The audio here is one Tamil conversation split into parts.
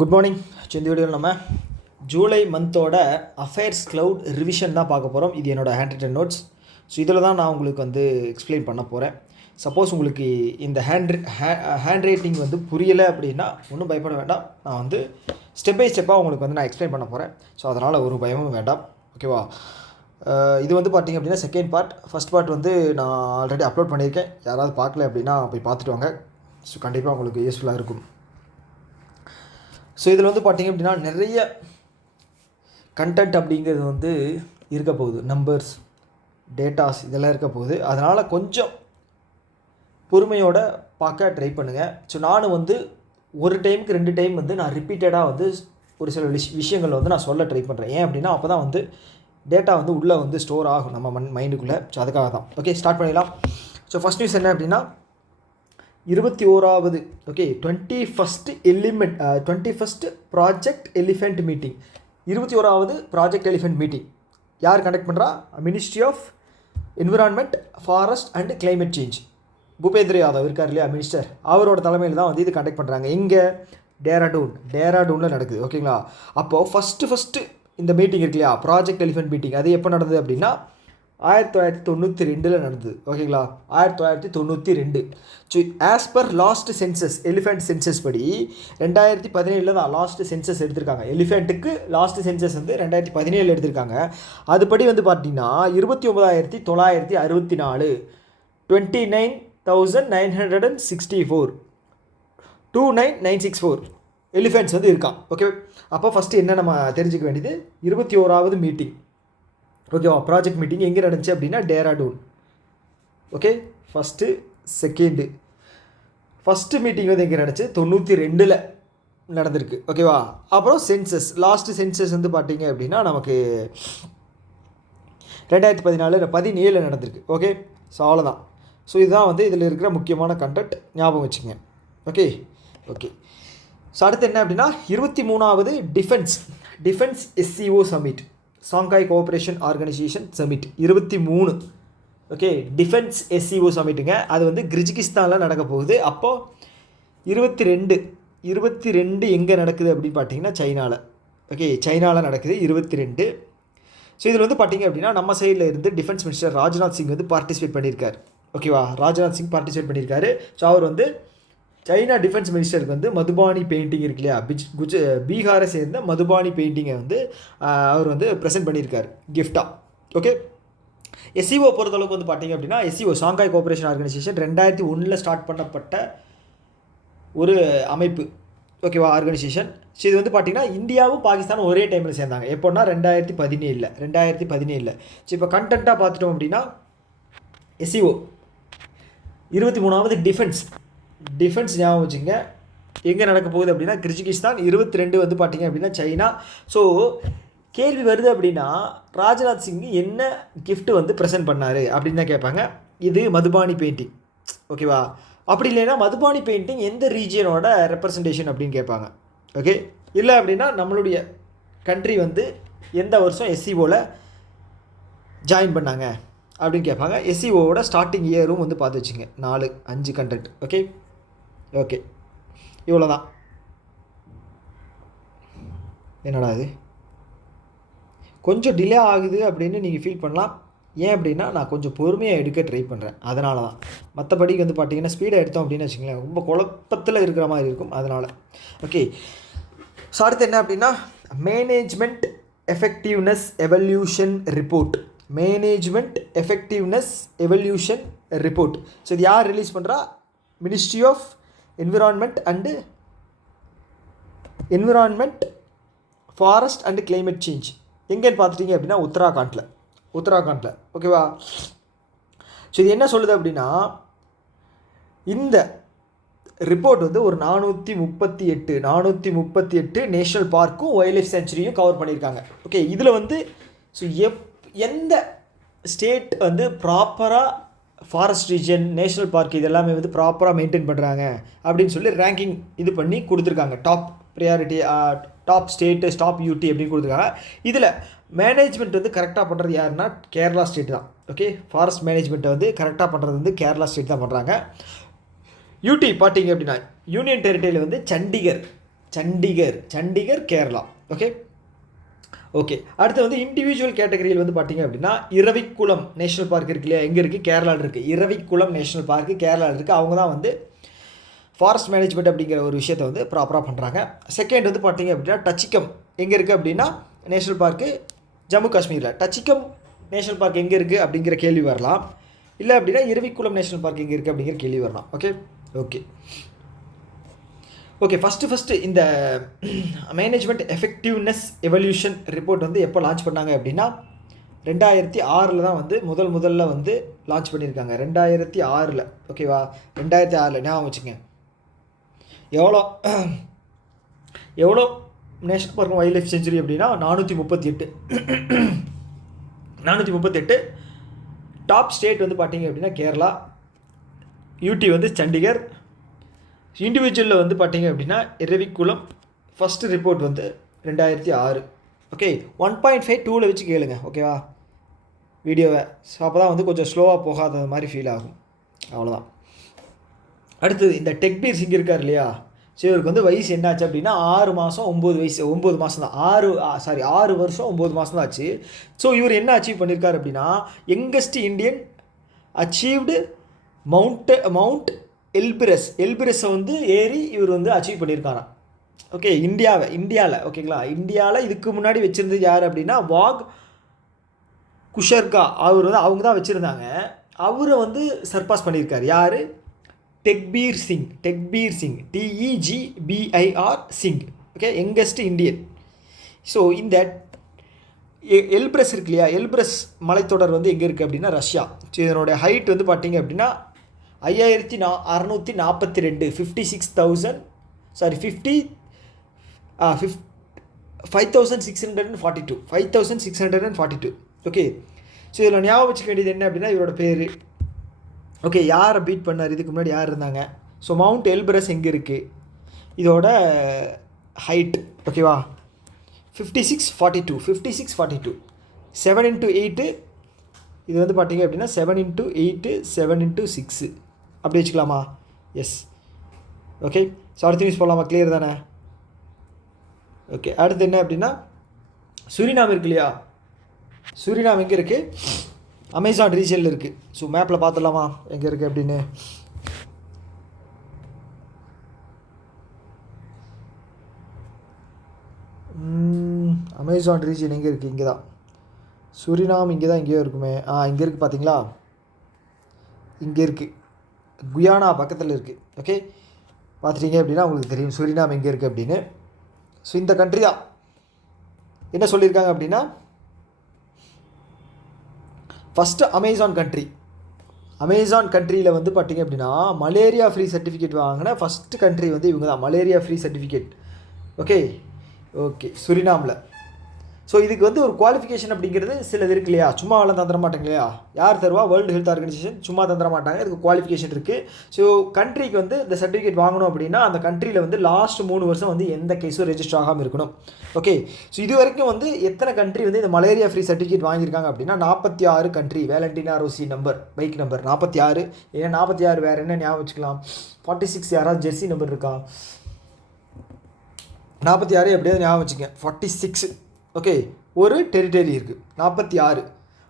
Good morning. இந்த வீடியோவில் நம்ம ஜூலை மந்தோட அஃபேர்ஸ் க்ளவுட் ரிவிஷன் தான் பார்க்க போகிறோம். இது என்னோடய ஹேண்ட் நோட்ஸ். ஸோ இதில் தான் நான் உங்களுக்கு எக்ஸ்பிளைன் பண்ண போகிறேன். சப்போஸ் உங்களுக்கு இந்த ஹேண்ட் ரைட்டிங் புரியலை அப்படின்னா ஒன்றும் பயப்பட வேண்டாம். நான் ஸ்டெப் பை ஸ்டெப்பாக உங்களுக்கு நான் எக்ஸ்பிளைன் பண்ண போகிறேன். ஸோ அதனால் ஒரு பயமும் வேண்டாம். ஓகேவா? இது பார்த்திங்க அப்படின்னா செகண்ட் பார்ட். ஃபஸ்ட் பார்ட் நான் ஆல்ரெடி அப்லோட் பண்ணியிருக்கேன். யாராவது பார்க்கல அப்படின்னா போய் பார்த்துட்டு வாங்க. ஸோ கண்டிப்பாக உங்களுக்கு யூஸ்ஃபுல்லாக இருக்கும். ஸோ இதில் பார்த்திங்க அப்படின்னா நிறைய கண்டென்ட் அப்படிங்கிறது இருக்க போகுது. நம்பர்ஸ், டேட்டாஸ் இதெல்லாம் இருக்க போகுது. அதனால் கொஞ்சம் பொறுமையோடு பார்க்க ட்ரை பண்ணுங்கள். ஸோ நானும் ஒரு டைமுக்கு 2 டைம் நான் ரிப்பீட்டடாக ஒரு சில விஷயங்கள் நான் சொல்ல ட்ரை பண்ணுறேன். ஏன் அப்படின்னா அப்போ தான் டேட்டா உள்ளே ஸ்டோர் ஆகும் நம்ம மைண்டுக்குள்ளே. ஸோ அதுக்காக தான். ஓகே, ஸ்டார்ட் பண்ணிடலாம். ஸோ ஃபஸ்ட் நியூஸ் என்ன அப்படின்னா 21வது 21st ப்ராஜெக்ட் எலிஃபெண்ட் மீட்டிங். 21வது ப்ராஜெக்ட் எலிஃபெண்ட் மீட்டிங் யார் கண்டக்ட் பண்ணுறா? Ministry of environment, forest and climate change. Bhupendra Yadav இருக்கார் இல்லையா, மினிஸ்டர், அவரோட தலைமையில் தான் இது கண்டக்ட் பண்ணுறாங்க. இங்கே டேராடூனில் நடக்குது. ஓகேங்களா? அப்போது ஃபஸ்ட்டு இந்த மீட்டிங் இருக்கு இல்லையா, ப்ராஜெக்ட் எலிஃபெண்ட் மீட்டிங், அது எப்போ நடந்தது அப்படின்னா 1992 நடந்தது. ஓகேங்களா? 1992. So as per last census, elephant census படி 2017 தான் லாஸ்ட் சென்சஸ் எடுத்திருக்காங்க. எலிஃபெண்ட்டுக்கு லாஸ்ட் சென்சஸ் 2017 எடுத்திருக்காங்க. அதுபடி பார்த்தீங்கன்னா 29,964 29,964 29964 எலிஃபெண்ட்ஸ் இருக்கான். ஓகே, அப்போ ஃபஸ்ட்டு என்ன நம்ம தெரிஞ்சுக்க வேண்டியது, 21வது மீட்டிங். ஓகேவா? ப்ராஜெக்ட் மீட்டிங் எங்கே நடந்துச்சு அப்படின்னா டேராடூன். ஓகே, ஃபஸ்ட்டு மீட்டிங் எங்கே நடந்துச்சு? 92 நடந்திருக்கு. ஓகேவா? அப்புறம் சென்சஸ், லாஸ்ட்டு சென்சஸ் பார்த்தீங்க அப்படின்னா நமக்கு 2017 நடந்திருக்கு. ஓகே, ஸோ அவ்வளோதான். ஸோ இதுதான் இதில் இருக்கிற முக்கியமான கண்டென்ட். ஞாபகம் வச்சுங்க. ஓகே. ஸோ அடுத்து என்ன அப்படின்னா 23வது defence SCO summit, Shanghai cooperation organisation summit 23. Okay, defence SCO சமிட்டுங்க. அது கிர்ஜிகிஸ்தானில் நடக்க போகுது. அப்போது 22 எங்கே நடக்குது அப்படின்னு பார்த்தீங்கன்னா சைனாவில். ஓகே, சைனாவில் நடக்குது 22. ஸோ இதில் பார்த்தீங்க அப்படின்னா நம்ம சைடில் இருந்து defence minister Rajnath Singh participate பண்ணியிருக்கார். ஓகேவா? ராஜ்நாத் சிங் பார்ட்டிசிபேட் பண்ணியிருக்காரு. ஸோ அவர் சைனா டிஃபென்ஸ் மினிஸ்டருக்கு மதுபானி பெயிண்டிங் இருக்கு இல்லையா, பீகாரை சேர்ந்த மதுபானி பெயிண்டிங்கை அவர் ப்ரெசென்ட் பண்ணியிருக்காரு கிஃப்டாக. ஓகே, SCO பொறுத்தளவுக்கு பார்த்தீங்க அப்படின்னா SCO Shanghai cooperation organisation 2001 start பண்ணப்பட்ட ஒரு அமைப்பு. ஓகேவா? ஆர்கனைசேஷன். ஸோ இது பார்த்தீங்கன்னா இந்தியாவும் பாகிஸ்தானும் ஒரே டைமில் சேர்ந்தாங்க. எப்போன்னா 2017. ஸோ இப்போ கண்டென்ட்டாக பார்த்துட்டோம் அப்படின்னா SCO 23வது டிஃபென்ஸ் ஞாபகம் வச்சுங்க. எங்கே நடக்க போகுது அப்படின்னா கிர்ஜிகிஸ்தான். 22 பார்த்தீங்க அப்படின்னா சைனா. ஸோ கேள்வி வருது அப்படின்னா ராஜ்நாத் சிங் என்ன கிஃப்ட் ப்ரெசென்ட் பண்ணார் அப்படின்னு தான் கேட்பாங்க. இது மதுபானி பெயிண்டிங். ஓகேவா? அப்படி இல்லைன்னா மதுபானி பெயிண்டிங் எந்த ரீஜியனோட ரெப்ரசன்டேஷன் அப்படின்னு கேட்பாங்க. ஓகே, இல்லை அப்படின்னா நம்மளுடைய கண்ட்ரி எந்த வருஷம் SCOவில் ஜாயின் பண்ணாங்க அப்படின்னு கேட்பாங்க. SCOவோட ஸ்டார்டிங் இயரும் பார்த்து வச்சுங்க. 4-5 கண்டென்ட். ஓகே, இவ்வளோ தான். என்னடா இது கொஞ்சம் டிலே ஆகுது அப்படின்னு நீங்கள் ஃபீல் பண்ணலாம். ஏன் அப்படின்னா நான் கொஞ்சம் பொறுமையாக எடுக்க ட்ரை பண்ணுறேன், அதனால தான். மற்றபடிக்கு பார்த்தீங்கன்னா ஸ்பீடாக எடுத்தோம் அப்படின்னு வச்சுங்களேன், ரொம்ப குழப்பத்தில் இருக்கிற மாதிரி இருக்கும். அதனால் ஓகே. ஸோ அடுத்து என்ன அப்படின்னா management effectiveness evaluation report. So இது யார் ரிலீஸ் பண்ணுறா? Ministry of environment, forest and climate change. எங்கேன்னு பார்த்துட்டிங்க அப்படின்னா உத்தராகண்டில். ஓகேவா? ஸோ இது என்ன சொல்லுது அப்படின்னா இந்த ரிப்போர்ட் ஒரு 438 நேஷ்னல் பார்க்கும் வைல்ட் லைஃப் சென்ச்சுரியும் கவர் பண்ணியிருக்காங்க. ஓகே, இதில் ஸோ எந்த ஸ்டேட் ப்ராப்பராக ஃபாரஸ்ட் ரீஜன், நேஷ்னல் பார்க் இது எல்லாமே ப்ராப்பராக மெயின்டைன் பண்ணுறாங்க அப்படின்னு சொல்லி ரேங்கிங் இது பண்ணி கொடுத்துருக்காங்க. Top priority, top state, top UT அப்படின்னு கொடுத்துருக்காங்க. இதில் மேனேஜ்மெண்ட் கரெக்டாக பண்ணுறது யாருன்னா கேரளா ஸ்டேட் தான். ஓகே, ஃபாரஸ்ட் மேனேஜ்மெண்ட்டை கரெக்டாக பண்ணுறது கேரளா ஸ்டேட் தான் பண்ணுறாங்க. UT பார்த்தீங்க அப்படின்னா யூனியன் டெரிட்டரியில் சண்டிகர் சண்டிகர் கேரளா. Okay okay. அடுத்து வந்து இண்டிவிஜுவல் கேட்டகரியில் வந்து பார்த்தீங்க அப்படின்னா இரவிக்குளம் நேஷனல் பார்க் இருக்கு இல்லையா, எங்கே இருக்குது, கேரளாவில் இருக்குது. இரவிக்குளம் நேஷனல் பார்க்கு கேரளாவில் இருக்குது. அவங்க தான் வந்து ஃபாரஸ்ட் மேனேஜ்மெண்ட் அப்படிங்கிற ஒரு விஷயத்தை வந்து ப்ராப்பராக பண்ணுறாங்க. செகண்ட் வந்து பார்த்தீங்க அப்படின்னா டச்சிக்கம் எங்கே இருக்குது அப்படின்னா நேஷனல் பார்க்கு ஜம்மு காஷ்மீரில். டச்சிக்கம் நேஷனல் பார்க் எங்கே இருக்குது அப்படிங்கிற கேள்வி வரலாம். இல்லை அப்படின்னா இரவிக்குளம் நேஷனல் பார்க் எங்கே இருக்குது அப்படிங்கிற கேள்வி வரலாம். Okay okay okay. ஃபஸ்ட்டு இந்த மேனேஜ்மெண்ட் எஃபெக்டிவ்னஸ் எவல்யூஷன் ரிப்போர்ட் வந்து எப்போ லான்ச் பண்ணாங்க அப்படின்னா 2006 தான் வந்து முதல்ல வந்து லான்ச் பண்ணியிருக்காங்க. 2006. ஓகேவா, 2006 ஞாபகம் வச்சுங்க. எவ்வளோ national park wild life century அப்படின்னா 438. டாப் ஸ்டேட் வந்து பார்த்தீங்க அப்படின்னா கேரளா, யூடி வந்து சண்டிகர். இண்டிவிஜுவலில் வந்து பார்த்தீங்க அப்படின்னா இரவிக்குளம். ஃபஸ்ட்டு ரிப்போர்ட் வந்து 2006. ஓகே, 1.5 2ல் வச்சு கேளுங்க ஓகேவா வீடியோவை. ஸோ அப்போ தான் வந்து கொஞ்சம் ஸ்லோவாக போகாத மாதிரி ஃபீல் ஆகும். அவ்வளோதான். அடுத்தது இந்த டெக்பீர் சிங் இருக்கார் இல்லையா, ஸோ இவருக்கு வந்து வயசு என்னாச்சு அப்படின்னா 6 மாதம் 9 மாதம் தான். 6 வருஷம் 9 மாதம் தான் ஆச்சு. ஸோ இவர் என்ன அச்சீவ் பண்ணியிருக்காரு அப்படின்னா யங்கஸ்ட் இந்தியன் அச்சீவ்டு மவுண்ட் எல்பிரஸை வந்து ஏறி இவர் வந்து அச்சீவ் பண்ணியிருக்காராம். ஓகே, இந்தியாவில் ஓகேங்களா. இந்தியாவில் இதுக்கு முன்னாடி வச்சுருந்தது யார் அப்படின்னா வாக் குஷர்கா, அவர் வந்து அவங்க தான் வச்சுருந்தாங்க. அவரை வந்து சர்பாஸ் பண்ணியிருக்கார். யார்? Tegbir Singh TEGBIR Singh. Okay, youngest Indian. So இந்த எல்பிரஸ் இருக்கு இல்லையா, எல்பிரஸ் மலைத்தொடர் வந்து எங்கே இருக்குது அப்படின்னா ரஷ்யா. ஸோ இதனுடைய ஹைட் வந்து பார்த்தீங்க அப்படின்னா 5642 5642 ஓகே. ஸோ இதில் ஞாபகம் வச்சுக்க வேண்டியது என்ன அப்படின்னா இவரோட பேர். ஓகே, யாரை பீட் பண்ணார், இதுக்கு முன்னாடி யார் இருந்தாங்க. ஸோ மவுண்ட் எல்பிரஸ் எங்கே இருக்குது, இதோட ஹைட் ஓகேவா 5642 7 × 8. இது வந்து பார்த்தீங்க அப்படின்னா 7 × 8 7 × 6 அப்படி வச்சுக்கலாமா? எஸ். ஓகே, ஸோ அடுத்த நியூஸ் போகலாமா? கிளியர் தானே? ஓகே, அடுத்து என்ன அப்படின்னா சுரினாம் இருக்கு இல்லையா, சுரினாம் எங்கே இருக்குது? அமேசான் ரீஜனில் இருக்குது. ஸோ மேப்பில் பார்த்துடலாமா எங்கே இருக்குது அப்படின்னு. அமேசான் ரீஜன் எங்கே இருக்குது? இங்கே தான். சுரினாம் இங்கே தான் எங்கேயோ இருக்குமே. இங்கே இருக்குது பார்த்தீங்களா, இங்கே இருக்குது. குயானா பக்கத்தில் இருக்குது. ஓகே, பார்த்துட்டீங்க அப்படின்னா உங்களுக்கு தெரியும் சுரினாம் எங்கே இருக்குது அப்படின்னு. ஸோ இந்த கண்ட்ரி தான் என்ன சொல்லியிருக்காங்க அப்படின்னா ஃபஸ்ட்டு அமேசான் கண்ட்ரியில் வந்து பார்த்திங்க அப்படின்னா மலேரியா ஃப்ரீ சர்டிஃபிகேட் வாங்கின ஃபஸ்ட்டு கண்ட்ரி வந்து இவங்க தான். Malaria free certificate. ஓகே சுரினாமில். ஸோ இதுக்கு வந்து ஒரு குவாலிஃபிகேஷன் அப்படிங்கிறது சிலது இருக்கு இல்லையா, சும்மா எல்லாம் தந்துட மாட்டாங்க இல்லையா. யார் தருவா? வேர்ல்டு ஹெல்த் ஆர்கனைசேஷன் சும்மா தந்துட மாட்டாங்க. இதுக்கு குவாலிஃபிகேஷன் இருக்குது. ஸோ கண்ட்ரிக்கு வந்து இந்த சர்டிஃபிகேட் வாங்கணும் அப்படின்னா அந்த கண்ட்ரியில் வந்து லாஸ்ட் 3 வருஷம் வந்து எந்த கேஸும் ரெஜிஸ்டர் ஆகாமல் இருக்கணும். ஓகே, ஸோ இது வரைக்கும் வந்து எத்தனை கண்ட்ரி வந்து இந்த மலேரியா ஃப்ரீ சர்டிஃபிகேட் வாங்கியிருக்காங்க அப்படின்னா 46 country. Valentino Rossi bike number 46. ஏன்னா 46 வேறு என்ன ஞாபகம் வச்சுக்கலாம். 46 யாராவது ஜெர்சி நம்பர் இருக்கா? 46 எப்படியாவது ஞாபகம் வச்சுக்க. 46. ஓகே, ஒரு டெரிட்டரி இருக்குது 46.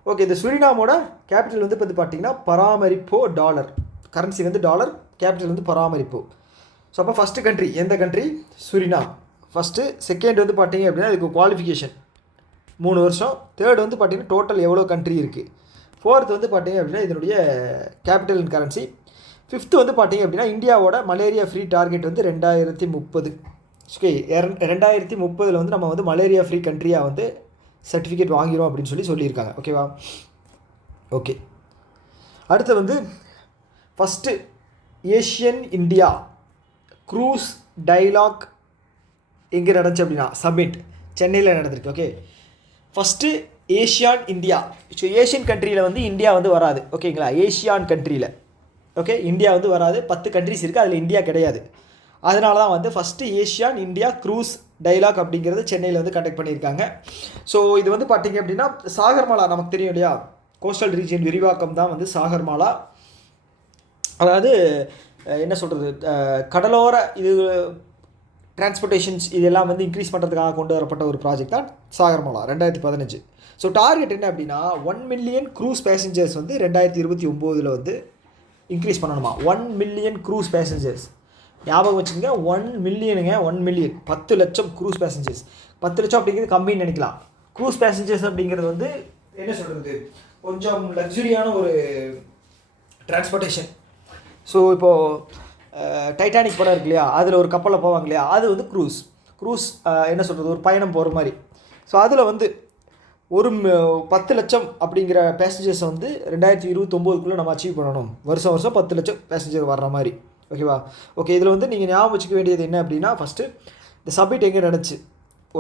ஓகே, இந்த சுரினாமோட கேபிட்டல் வந்து இப்போ பார்த்தீங்கன்னா பராமரிப்போ டாலர். கரன்சி வந்து டாலர், கேபிட்டல் வந்து பராமரிப்போ. ஸோ அப்போ ஃபஸ்ட்டு கண்ட்ரி எந்த கண்ட்ரி? சுரினாம் ஃபஸ்ட்டு. செகண்ட் வந்து பார்த்தீங்க அப்படின்னா இதுக்கு குவாலிஃபிகேஷன் 3 வருஷம். தேர்ட் வந்து பார்த்தீங்கன்னா டோட்டல் எவ்வளோ கண்ட்ரி இருக்குது. ஃபோர்த் வந்து பார்த்தீங்க அப்படின்னா இதனுடைய கேபிட்டல் அண்ட் கரன்சி. ஃபிஃப்த்து வந்து பார்த்தீங்க அப்படின்னா இந்தியாவோட மலேரியா ஃப்ரீ டார்கெட் வந்து 2030. ஓகே, 2030 வந்து நம்ம வந்து மலேரியா ஃப்ரீ கண்ட்ரியாக வந்து சர்டிஃபிகேட் வாங்கிறோம் அப்படின்னு சொல்லியிருக்காங்க. ஓகேவா? ஓகே, அடுத்து வந்து first ASEAN India cruise dialogue எங்கே நடந்துச்சு அப்படின்னா சம்மிட் சென்னையில் நடந்திருக்கு. Okay, first ASEAN India. So ASEAN கண்ட்ரியில் வந்து இந்தியா வந்து வராது. ஓகேங்களா, ஏஷியான் கண்ட்ரியில். ஓகே, இந்தியா வந்து வராது. 10 கண்ட்ரிஸ் இருக்குது, அதில் இந்தியா கிடையாது. அதனால தான் வந்து first ASEAN India cruise dialogue அப்படிங்கிறது சென்னையில் வந்து கண்டக்ட் பண்ணியிருக்காங்க. ஸோ இது வந்து பார்த்திங்க அப்படின்னா சாகர்மாலா நமக்கு தெரியும் இல்லையா, கோஸ்டல் ரீஜியன் விரிவாக்கம் தான் வந்து சாகர்மாலா. அதாவது என்ன சொல்கிறது, கடலோர இது டிரான்ஸ்போர்ட்டேஷன்ஸ் இதெல்லாம் வந்து இன்க்ரீஸ் பண்ணுறதுக்காக கொண்டு வரப்பட்ட ஒரு ப்ராஜெக்ட் தான் சாகர்மாலா 2015. ஸோ டார்கெட் என்ன அப்படின்னா 1 மில்லியன் க்ரூஸ் பேசஞ்சர்ஸ் வந்து 2029 வந்து இன்க்ரீஸ் பண்ணணுமா. 1 மில்லியன் க்ரூஸ் பேசஞ்சர்ஸ் ஞாபகம் வச்சுக்கோங்க. 1 மில்லியனுங்க, 1 மில்லியன் 10 லட்சம் க்ரூஸ் பேசஞ்சர்ஸ். 10 லட்சம் அப்படிங்கிறது கம்மின்னு நினைக்கலாம். க்ரூஸ் பேசஞ்சர்ஸ் அப்படிங்கிறது வந்து என்ன சொல்கிறது, கொஞ்சம் லக்ஸுரியான ஒரு டிரான்ஸ்போர்ட்டேஷன். ஸோ இப்போது டைட்டானிக் படம் இருக்கு இல்லையா, அதில் ஒரு கப்பலில் போவாங்க இல்லையா, அது வந்து க்ரூஸ் என்ன சொல்கிறது, ஒரு பயணம் போகிற மாதிரி. ஸோ அதில் வந்து ஒரு 10 லட்சம் அப்படிங்கிற பேசஞ்சர்ஸை வந்து 2029 நம்ம அச்சீவ் பண்ணணும். வருஷம் 10 லட்சம் பேசஞ்சர் வர்ற மாதிரி. ஓகேவா? ஓகே, இதில் வந்து நீங்கள் ஞாபகம் வச்சுக்க வேண்டியது என்ன அப்படின்னா, ஃபஸ்ட்டு இந்த சப்மிட் எங்கே நடந்துச்சு,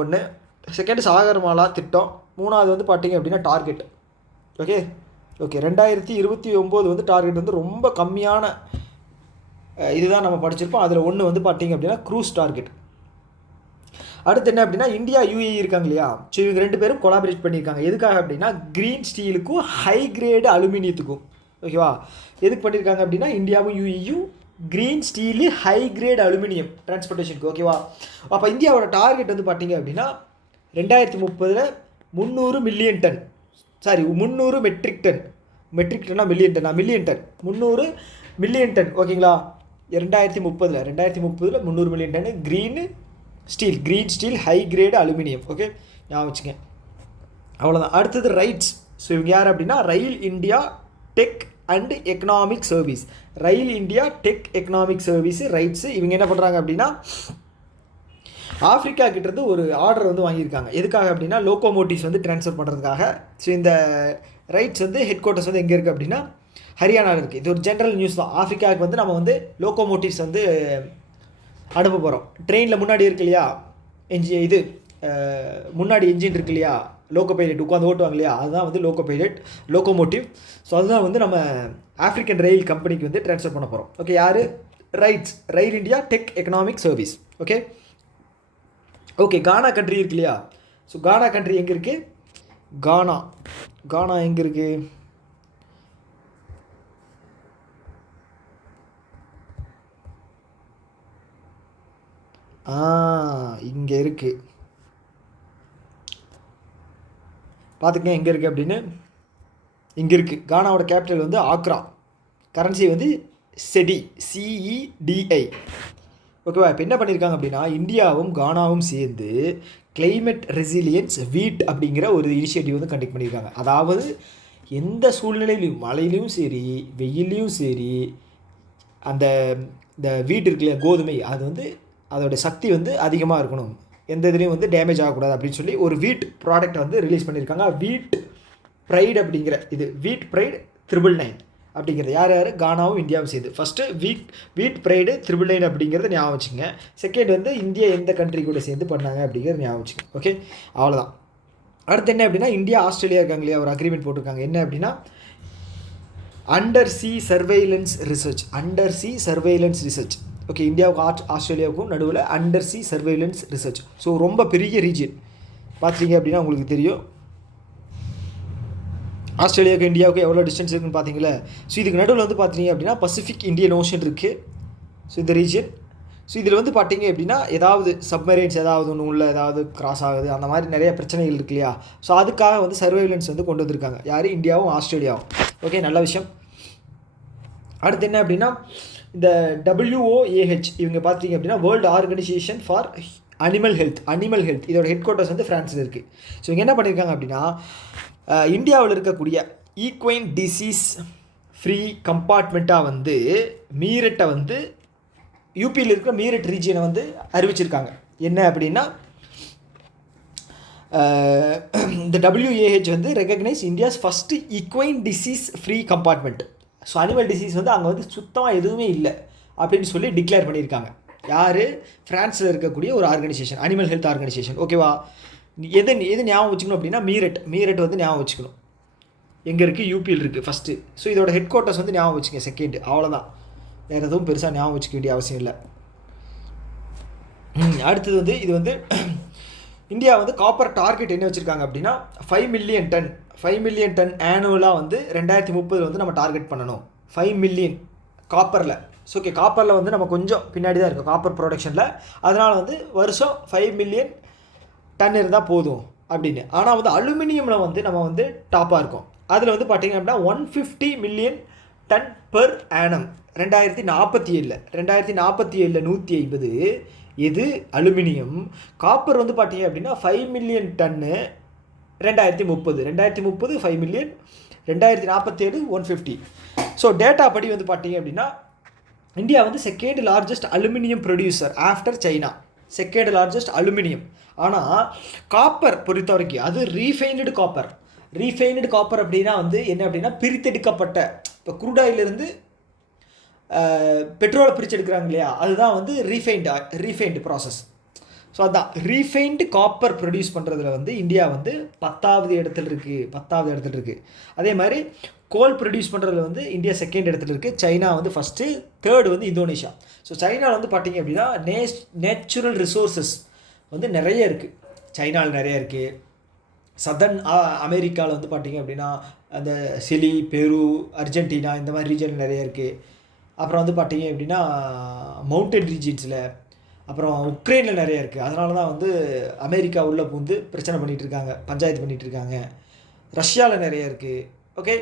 ஒன்று. செகண்ட் சாகர்மாலா திட்டம். மூணாவது வந்து பார்த்தீங்க அப்படின்னா டார்கெட். ஓகே 2029 வந்து டார்கெட் வந்து ரொம்ப கம்மியான இதுதான் நம்ம படிச்சிருப்போம். அதில் ஒன்று வந்து பார்த்தீங்க அப்படின்னா க்ரூஸ் டார்கெட். அடுத்து என்ன அப்படின்னா இந்தியா யுஏஇ இருக்காங்க இல்லையா, ஸோ இவங்க 2 பேரும் கொலாபரேட் பண்ணியிருக்காங்க. எதுக்காக அப்படின்னா க்ரீன் ஸ்டீலுக்கும் ஹை கிரேடு அலுமினியத்துக்கும். ஓகேவா? எதுக்கு பண்ணியிருக்காங்க அப்படின்னா இந்தியாவும் யுஏஇயும் green steel high grade aluminium டிரான்ஸ்போர்ட்டேஷனுக்கு. ஓகேவா? அப்போ இந்தியாவோட டார்கெட் வந்து பார்த்தீங்க அப்படின்னா 2030 300 million ton, 300 metric ton. Metric டன்னா மில்லியன் டன், 300 மில்லியன் டன். ஓகேங்களா? 2030 300 million ton green steel high grade aluminium. Okay, ஞாபகம் வச்சுங்க. அவ்வளோதான். அடுத்தது ரைட்ஸ். ஸோ இவங்க யார் அப்படின்னா rail India tech and economic service. Rail India tech economic service rights. இவங்க என்ன பண்ணுறாங்க அப்படின்னா ஆஃப்ரிக்கா கிட்டேருந்து ஒரு ஆர்டர் வந்து வாங்கியிருக்காங்க. எதுக்காக அப்படின்னா லோக்கோமோட்டிவ்ஸ் வந்து ட்ரான்ஸ்ஃபர் பண்ணுறதுக்காக. ஸோ இந்த ரைட்ஸ் வந்து ஹெட் குவார்ட்டர்ஸ் வந்து எங்கே இருக்குது அப்படின்னா ஹரியானாவில் இருக்குது. இது ஒரு ஜென்ரல் நியூஸ் தான். ஆஃப்ரிக்காவுக்கு வந்து நம்ம வந்து லோக்கோமோட்டிவ்ஸ் வந்து அனுப்ப போகிறோம். ட்ரெயினில் முன்னாடி இருக்கு இல்லையா இது முன்னாடி என்ஜின் இருக்கு இல்லையா, லோக்கோ பைலட் உட்காந்து ஓட்டுவாங்க இல்லையா, அதுதான் வந்து லோக்கோமோட்டிவ். ஸோ அதுதான் வந்து நம்ம ஆஃப்ரிக்கன் ரயில் கம்பெனிக்கு வந்து ட்ரான்ஸ்ஃபர் பண்ண போகிறோம். ஓகே, யார்? RITES, rail India tech economic service. Okay, Ghana country இருக்கு இல்லையா. ஸோ கானா கண்ட்ரி எங்கே இருக்குது? கானா எங்கே இருக்குது? இங்கே இருக்குது. பார்த்துக்கங்க எங்கே இருக்குது அப்படின்னு. இங்கே இருக்குது. கானாவோட கேபிட்டல் வந்து ஆக்ரா. கரன்சி வந்து செடி, CEDI. ஓகேவா? இப்போ என்ன பண்ணியிருக்காங்க அப்படின்னா இந்தியாவும் கானாவும் சேர்ந்து கிளைமேட் ரெசிலியன்ஸ் வீட் அப்படிங்கிற ஒரு இனிஷியேட்டிவ் வந்து கண்டக்ட் பண்ணியிருக்காங்க. அதாவது எந்த சூழ்நிலையிலையும், மழையிலையும் சரி வெயிலையும் சரி, இந்த வீட் இருக்கு இல்லையா, கோதுமை, அது வந்து அதோட சக்தி வந்து அதிகமாக இருக்கணும், எந்த இதுலேயும் வந்து டேமேஜ் ஆகக்கூடாது அப்படின்னு சொல்லி ஒரு வீட் ப்ராடக்ட் வந்து ரிலீஸ் பண்ணியிருக்காங்க. வீட் ப்ரைட் அப்படிங்கிற இது, வீட் ப்ரைட் 999 அப்படிங்கிறது யார் கானாவும் இந்தியாவும் சேர்ந்து. ஃபஸ்ட்டு வீட் ப்ரைடு 999 அப்படிங்கிறத ஞாபகம் வச்சுங்க. செகண்ட் வந்து இந்தியா எந்த கண்ட்ரி கூட சேர்ந்து பண்ணாங்க அப்படிங்கிறது ஞாபகம் வச்சுங்க. ஓகே, அவ்வளோதான். அடுத்து என்ன அப்படின்னா இந்தியா ஆஸ்திரேலியா இருக்காங்க இல்லையா, ஒரு அக்ரிமெண்ட் போட்டிருக்காங்க. என்ன அப்படின்னா under C surveillance research. Okay, இந்தியாவுக்கும் ஆஸ்திரேலியாவுக்கும் நடுவில் under C surveillance research. So ரொம்ப பெரிய ரீஜியன் பார்த்தீங்க அப்படின்னா உங்களுக்கு தெரியும். ஆஸ்திரேலியாவுக்கு இந்தியாவுக்கு எவ்வளோ டிஸ்டன்ஸ் இருக்குன்னு பார்த்தீங்களா. ஸோ இதுக்கு நடுவில் வந்து பார்த்தீங்க அப்படின்னா பசிபிக் இந்தியன் ஓஷன் இருக்குது. ஸோ இந்த ரீஜியன். ஸோ இதில் வந்து பார்த்தீங்க அப்படின்னா ஏதாவது சப்மரைன்ஸ் ஏதாவது ஒன்று உள்ள ஏதாவது கிராஸ் ஆகுது, அந்த மாதிரி நிறைய பிரச்சனைகள் இருக்கு இல்லையா. ஸோ அதுக்காக வந்து சர்வேலன்ஸ் வந்து கொண்டு வந்திருக்காங்க யார்? இந்தியாவும் ஆஸ்திரேலியாவும். ஓகே, நல்ல விஷயம். அடுத்து என்ன அப்படின்னா இந்த WOAH இவங்க பார்த்தீங்க அப்படின்னா world organisation for animal health. இதோட ஹெட் குவார்ட்டர்ஸ் வந்து ஃப்ரான்ஸில் இருக்குது. ஸோ இங்கே என்ன பண்ணியிருக்காங்க அப்படின்னா இந்தியாவில் இருக்கக்கூடிய ஈக்வைன் டிசீஸ் ஃப்ரீ கம்பார்ட்மெண்ட்டாக வந்து மீரட்டை வந்து யூபியில் இருக்கிற மீரட் ரீஜியனை வந்து அறிவிச்சிருக்காங்க. என்ன அப்படின்னா இந்த WAH வந்து recognise India's first equine disease free compartment. So animal disease வந்து அங்கே வந்து சுத்தமாக எதுவுமே இல்லை அப்படின்னு சொல்லி டிக்ளேர் பண்ணியிருக்காங்க. யார்? ஃப்ரான்ஸில் இருக்கக்கூடிய ஒரு ஆர்கனைசேஷன், அனிமல் ஹெல்த் ஆர்கனைசேஷன். ஓகேவா? எது ஞாபகம் வச்சுக்கணும் அப்படின்னா மீரட் வந்து ஞாபகம் வச்சுக்கணும். எங்கே இருக்குது? யூபியில் இருக்குது ஃபஸ்ட்டு. ஸோ இதோட ஹெட் குவார்ட்டர்ஸ் வந்து ஞாபகம் வச்சுங்க. செகண்ட், அவ்வளோதான். வேறு எதுவும் பெருசாக ஞாபகம் வச்சுக்க வேண்டிய அவசியம் இல்லை. அடுத்தது வந்து இது வந்து இந்தியா வந்து காப்பர் டார்கெட் என்ன வச்சுருக்காங்க அப்படின்னா 5 மில்லியன் டன் ஆனுவலாக வந்து 2030 வந்து நம்ம டார்கெட் பண்ணணும். 5 மில்லியன் காப்பரில் ஸோ ஓகே, காப்பரில் வந்து நம்ம கொஞ்சம் பின்னாடி தான் இருக்கும் காப்பர் ப்ரொடக்ஷனில். அதனால் வந்து வருஷம் 5 மில்லியன் டன் இருந்தால் போதும் அப்படின்னு. ஆனால் வந்து அலுமினியமில் வந்து நம்ம வந்து டாப்பாக இருக்கும். அதில் வந்து பார்த்திங்க அப்படின்னா 150 மில்லியன் டன் பெர் ஆனம் 2047. 2047 150 இது அலுமினியம். காப்பர் வந்து பார்த்திங்க அப்படின்னா 5 மில்லியன் டன்னு 2030 5 மில்லியன், 2047 150. ஸோ டேட்டா படி வந்து பார்த்திங்க அப்படின்னா இந்தியா வந்து second largest aluminium producer after China. Second largest aluminium. ஆனால் காப்பர் பொறுத்த வரைக்கும் அது ரீஃபைன்டு காப்பர். ரீஃபைன்டு காப்பர் அப்படின்னா வந்து என்ன அப்படின்னா பிரித்தெடுக்கப்பட்ட, இப்போ குரூடாயிலிருந்து பெட்ரோலை பிரித்து எடுக்கிறாங்க இல்லையா, அதுதான் வந்து ரீஃபைன்டு ப்ராசஸ். ஸோ அதுதான் ரீஃபைன்டு காப்பர் ப்ரொடியூஸ் பண்ணுறதுல வந்து இந்தியா வந்து 10வது இடத்துல இருக்குது. அதே மாதிரி கோல் ப்ரொடியூஸ் பண்ணுறதுல வந்து இந்தியா செகண்ட் இடத்துல இருக்குது. சைனா வந்து ஃபஸ்ட்டு, தேர்டு வந்து இந்தோனேஷியா. ஸோ சைனாவில் வந்து பார்த்திங்க அப்படின்னா நேச்சுரல் ரிசோர்ஸஸ் வந்து நிறைய இருக்குது. சைனாவில் நிறைய இருக்குது. சதர்ன் அமெரிக்காவில் வந்து பார்த்திங்க அப்படின்னா அந்த சிலி, பெரு, அர்ஜென்டினா இந்த மாதிரி ரீஜன் நிறைய இருக்குது. அப்புறம் வந்து பார்த்திங்க அப்படின்னா மவுண்டன் ரீஜன்ஸில், அப்புறம் உக்ரைனில் நிறைய இருக்குது. அதனால தான் வந்து அமெரிக்கா உள்ளே வந்து பிரச்சனை பண்ணிகிட்ருக்காங்க, பஞ்சாயத்து பண்ணிகிட்ருக்காங்க. ரஷ்யாவில் நிறைய இருக்குது. ஓகே,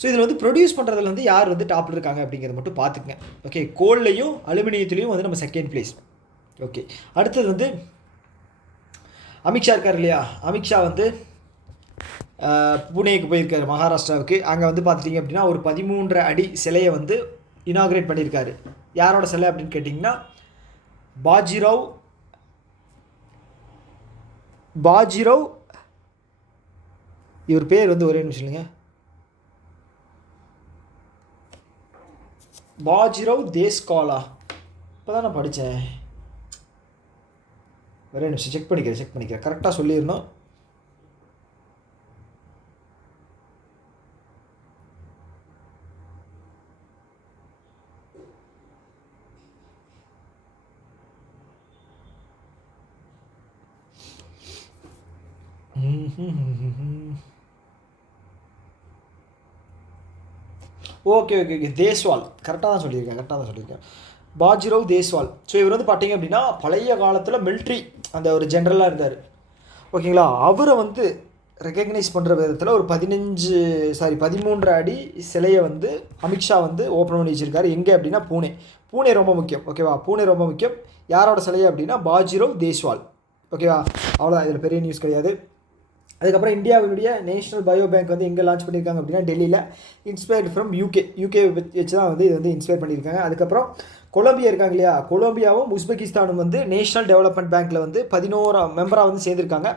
ஸோ இதில் வந்து ப்ரொடியூஸ் பண்ணுறதுல வந்து யார் வந்து டாப்பில் இருக்காங்க அப்படிங்கிறத மட்டும் பார்த்துக்குங்க. ஓகே, கோல்லையும் அலுமினியத்துலேயும் வந்து நம்ம செகண்ட் பிளேஸ். ஓகே, அடுத்தது வந்து அமித்ஷா இருக்கார் இல்லையா. அமித்ஷா வந்து புனேக்கு போயிருக்காரு, மகாராஷ்டிராவுக்கு. அங்கே வந்து பார்த்துட்டிங்க அப்படின்னா ஒரு 13.5 அடி சிலையை வந்து இனாக்ரேட் பண்ணியிருக்காரு. யாரோட சிலை அப்படின்னு கேட்டிங்கன்னா பாஜிராவ் இவர் பேர் வந்து ஒரே நிமிஷம் இல்லைங்க, பாஜிராவ் தேஸ்காலா. இப்போ தான் நான் படித்தேன், ஒரே நிமிஷம் செக் பண்ணிக்கிறேன் கரெக்டாக சொல்லிடணும். ஓகே, தேஸ்வால் கரெக்டாக தான் சொல்லியிருக்கேன். பாஜிராவ் தேஸ்வால். ஸோ இவர் வந்து பார்த்தீங்க அப்படின்னா பழைய காலத்தில் மிலிட்ரி அந்த ஒரு ஜென்ரலாக இருந்தார். ஓகேங்களா, அவரை வந்து ரெக்கக்னைஸ் பண்ணுற விதத்தில் ஒரு 13.5 அடி சிலையை வந்து அமித்ஷா வந்து ஓப்பன் பண்ணி வச்சுருக்காரு. எங்கே அப்படின்னா பூனே ரொம்ப முக்கியம். ஓகேவா, பூனே ரொம்ப முக்கியம். யாரோட சிலையை அப்படின்னா பாஜிராவ் தேஸ்வால். ஓகேவா, அவ்வளோதான், இதில் பெரிய நியூஸ் கிடையாது. அதுக்கப்புறம் இந்தியாவுடைய நேஷனல் பயோ பேங்க் வந்து எங்கே லான்ச் பண்ணியிருக்காங்க அப்படின்னா டெல்லியில். இன்ஸ்பயர்டு ஃப்ரம் யூகே வச்சு தான் வந்து இது வந்து இன்ஸ்பயர் பண்ணியிருக்காங்க. அதுக்கப்புறம் கொலம்பியா இருக்காங்க இல்லையா, கொலம்பியாவும் உஸ்பெகிஸ்தானும் வந்து நேஷனல் டெவலப்மெண்ட் பேங்க்கில் வந்து 11 மெம்பராக வந்து சேர்ந்துருக்காங்க.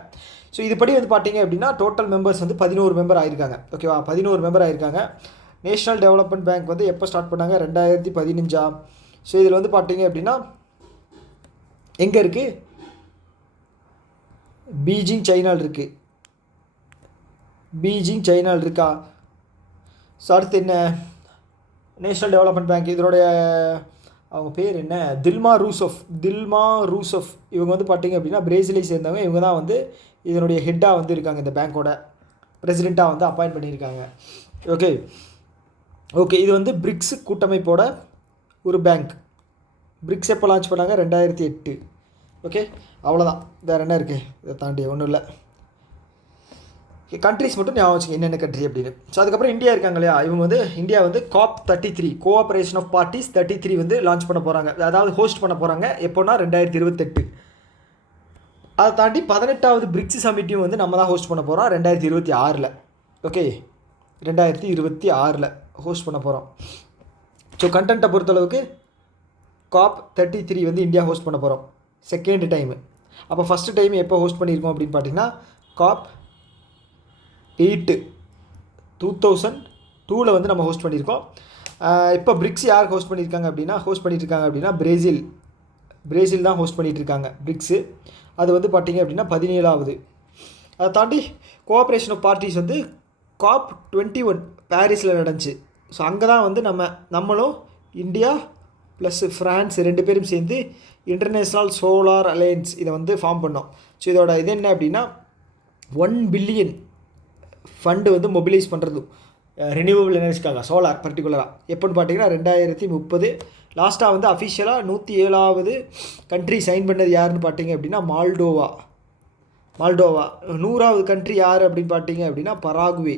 ஸோ இதுபடி வந்து பார்த்தீங்க அப்படின்னா டோட்டல் மெம்பர்ஸ் வந்து 11 மெம்பர் ஆகிருக்காங்க. ஓகேவா, 11 மெம்பர் ஆகிருக்காங்க. நேஷனல் டெவலப்மெண்ட் பேங்க் வந்து எப்போ ஸ்டார்ட் பண்ணாங்க, 2015. ஸோ இதில் வந்து பார்த்தீங்க அப்படின்னா எங்கே இருக்குது, பீஜிங் சைனாவில் இருக்கா. ஸோ அடுத்து என்ன, நேஷனல் டெவலப்மெண்ட் பேங்க் இதனுடைய அவங்க பேர் என்ன, தில்மா ரூசஃப். இவங்க வந்து பார்த்திங்க அப்படின்னா பிரேசிலை சேர்ந்தவங்க. இவங்க தான் வந்து இதனுடைய ஹெட்டாக வந்து இருக்காங்க, இந்த பேங்க்கோட பிரசிடெண்ட்டாக வந்து அப்பாயின்ட் பண்ணியிருக்காங்க. ஓகே, இது வந்து பிரிக்ஸ் கூட்டமைப்போட ஒரு பேங்க். பிரிக்ஸ் எப்போ லான்ச் பண்ணாங்க, 2008. ஓகே, அவ்வளோதான், வேறு என்ன இருக்குது, இதை தாண்டி ஒன்றும் இல்லை. கண்ட்ரிஸ் மட்டும் ஞாபகம் வச்சுங்க என்னென்ன கண்ட்ரி அப்படின்னு. ஸோ அதுக்கப்புறம் இந்தியா இருக்காங்க இல்லையா, இந்தியா வந்து COP33 கோஆப்ரேஷன் ஆஃப் பார்ட்டிஸ் 33 வந்து லான்ச் பண்ண போகிறாங்க, அதாவது ஹோஸ்ட் பண்ண போகிறாங்க. எப்போனா 2028. அதை தாண்டி 18வது பிரிக்ஸ் சமிட்டையும் வந்து நம்ம தான் ஹோஸ்ட் பண்ண போகிறோம் 2026. ஓகே, 2026 ஹோஸ்ட் பண்ண போகிறோம். ஸோ கண்டென்ட்டை பொறுத்தளவுக்கு COP33 வந்து இந்தியா ஹோஸ்ட் பண்ண போகிறோம் செகண்ட் டைமு. அப்போ ஃபஸ்ட்டு டைம் எப்போ ஹோஸ்ட் பண்ணியிருக்கோம் அப்படின்னு பார்த்தீங்கன்னா COP8 2002 வந்து நம்ம ஹோஸ்ட் பண்ணியிருக்கோம். இப்போ பிரிக்ஸ் யார் ஹோஸ்ட் பண்ணியிருக்காங்க அப்படின்னா பிரேசில் தான் ஹோஸ்ட் பண்ணிகிட்ருக்காங்க பிரிக்ஸு. அது வந்து பார்த்திங்க அப்படின்னா 17வது. அதை தாண்டி கோஆப்ரேஷன் ஆஃப் பார்ட்டிஸ் வந்து COP21 பாரிஸில் நடந்துச்சு. ஸோ அங்கே தான் வந்து நம்மளும் இந்தியா ப்ளஸ் ஃப்ரான்ஸ் 2 பேரும் சேர்ந்து இன்டர்நேஷ்னல் சோலார் அலையன்ஸ் இதை வந்து ஃபார்ம் பண்ணோம். ஸோ இதோட இது என்ன அப்படின்னா 1 பில்லியன் ஃபண்டு வந்து மொபிலைஸ் பண்ணுறது ரினியூவபிள் எனர்ஜிக்காக, சோலார் பர்டிகுலராக. எப்போன்னு பார்த்தீங்கன்னா 2030 லாஸ்ட்டாக வந்து அஃபிஷியலாக 107வது கண்ட்ரி சைன் பண்ணது யாருன்னு பார்த்தீங்க அப்படின்னா மால்டோவா. 100வது கண்ட்ரி யார் அப்படின்னு பார்த்தீங்க அப்படின்னா பராகுவே.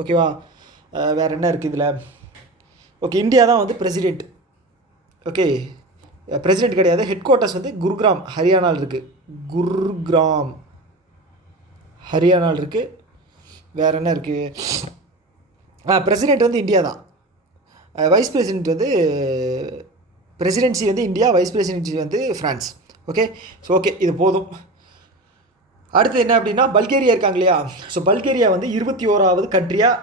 ஓகேவா. வேறு என்ன இருக்குது இதில்? ஓகே, இந்தியா தான் வந்து பிரசிடெண்ட். ஓகே, பிரசிடெண்ட் கிடையாது, ஹெட் குவார்ட்டர்ஸ் வந்து குருகிராம் ஹரியானாவில் இருக்குது. ஹரியானாவில் இருக்குது. வேறு என்ன இருக்குது? பிரசிடெண்ட் வந்து இந்தியா தான். வைஸ் பிரசிடெண்ட் வந்து பிரசிடென்சி வந்து இந்தியா, வைஸ் பிரசிடென்சி வந்து ஃப்ரான்ஸ். ஓகே, ஸோ ஓகே, இது போதும். அடுத்து என்ன அப்படின்னா பல்கேரியா இருக்காங்க இல்லையா. ஸோ பல்கேரியா வந்து 21வது கண்ட்ரியாக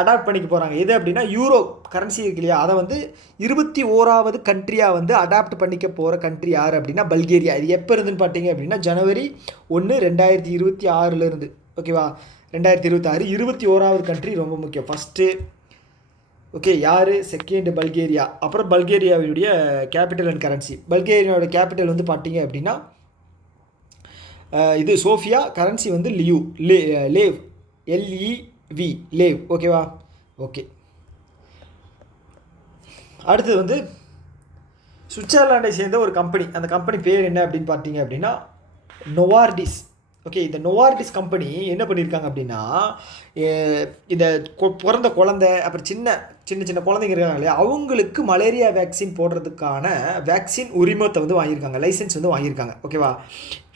அடாப்ட் பண்ணிக்க போகிறாங்க. எது அப்படின்னா யூரோ கரன்சி இருக்கு இல்லையா, அதை வந்து 21வது கண்ட்ரியாக வந்து அடாப்ட் பண்ணிக்க போகிற கண்ட்ரி யார் அப்படின்னா பல்கேரியா. இது எப்போ இருந்துன்னு பார்த்தீங்க அப்படின்னா ஜனவரி 1, 2026 ஓகேவா. 2026 21வது கண்ட்ரி ரொம்ப முக்கியம். ஃபஸ்ட்டு ஓகே யார்? Second Bulgaria. அப்புறம் பல்கேரியாவுடைய கேபிட்டல் அண்ட் கரன்சி. பல்கேரியாவோட கேபிட்டல் வந்து பார்த்தீங்க அப்படின்னா இது சோஃபியா. கரன்சி வந்து லேவ் LEV லேவ். ஓகேவா. ஓகே, அடுத்தது வந்து சுவிட்சர்லாண்டை சேர்ந்த ஒரு கம்பெனி. அந்த கம்பெனி பேர் என்ன அப்படின்னு பார்த்தீங்க அப்படின்னா நோவார்டிஸ். ஓகே, இந்த நோவார்டிஸ் கம்பெனி என்ன பண்ணியிருக்காங்க அப்படின்னா இந்த பிறந்த குழந்தை, அப்புறம் சின்ன குழந்தைங்க இருக்காங்க இல்லையா, அவங்களுக்கு மலேரியா வேக்சின் போடுறதுக்கான வேக்சின் உரிமத்தை வந்து வாங்கியிருக்காங்க, லைசன்ஸ் வந்து வாங்கியிருக்காங்க. ஓகேவா.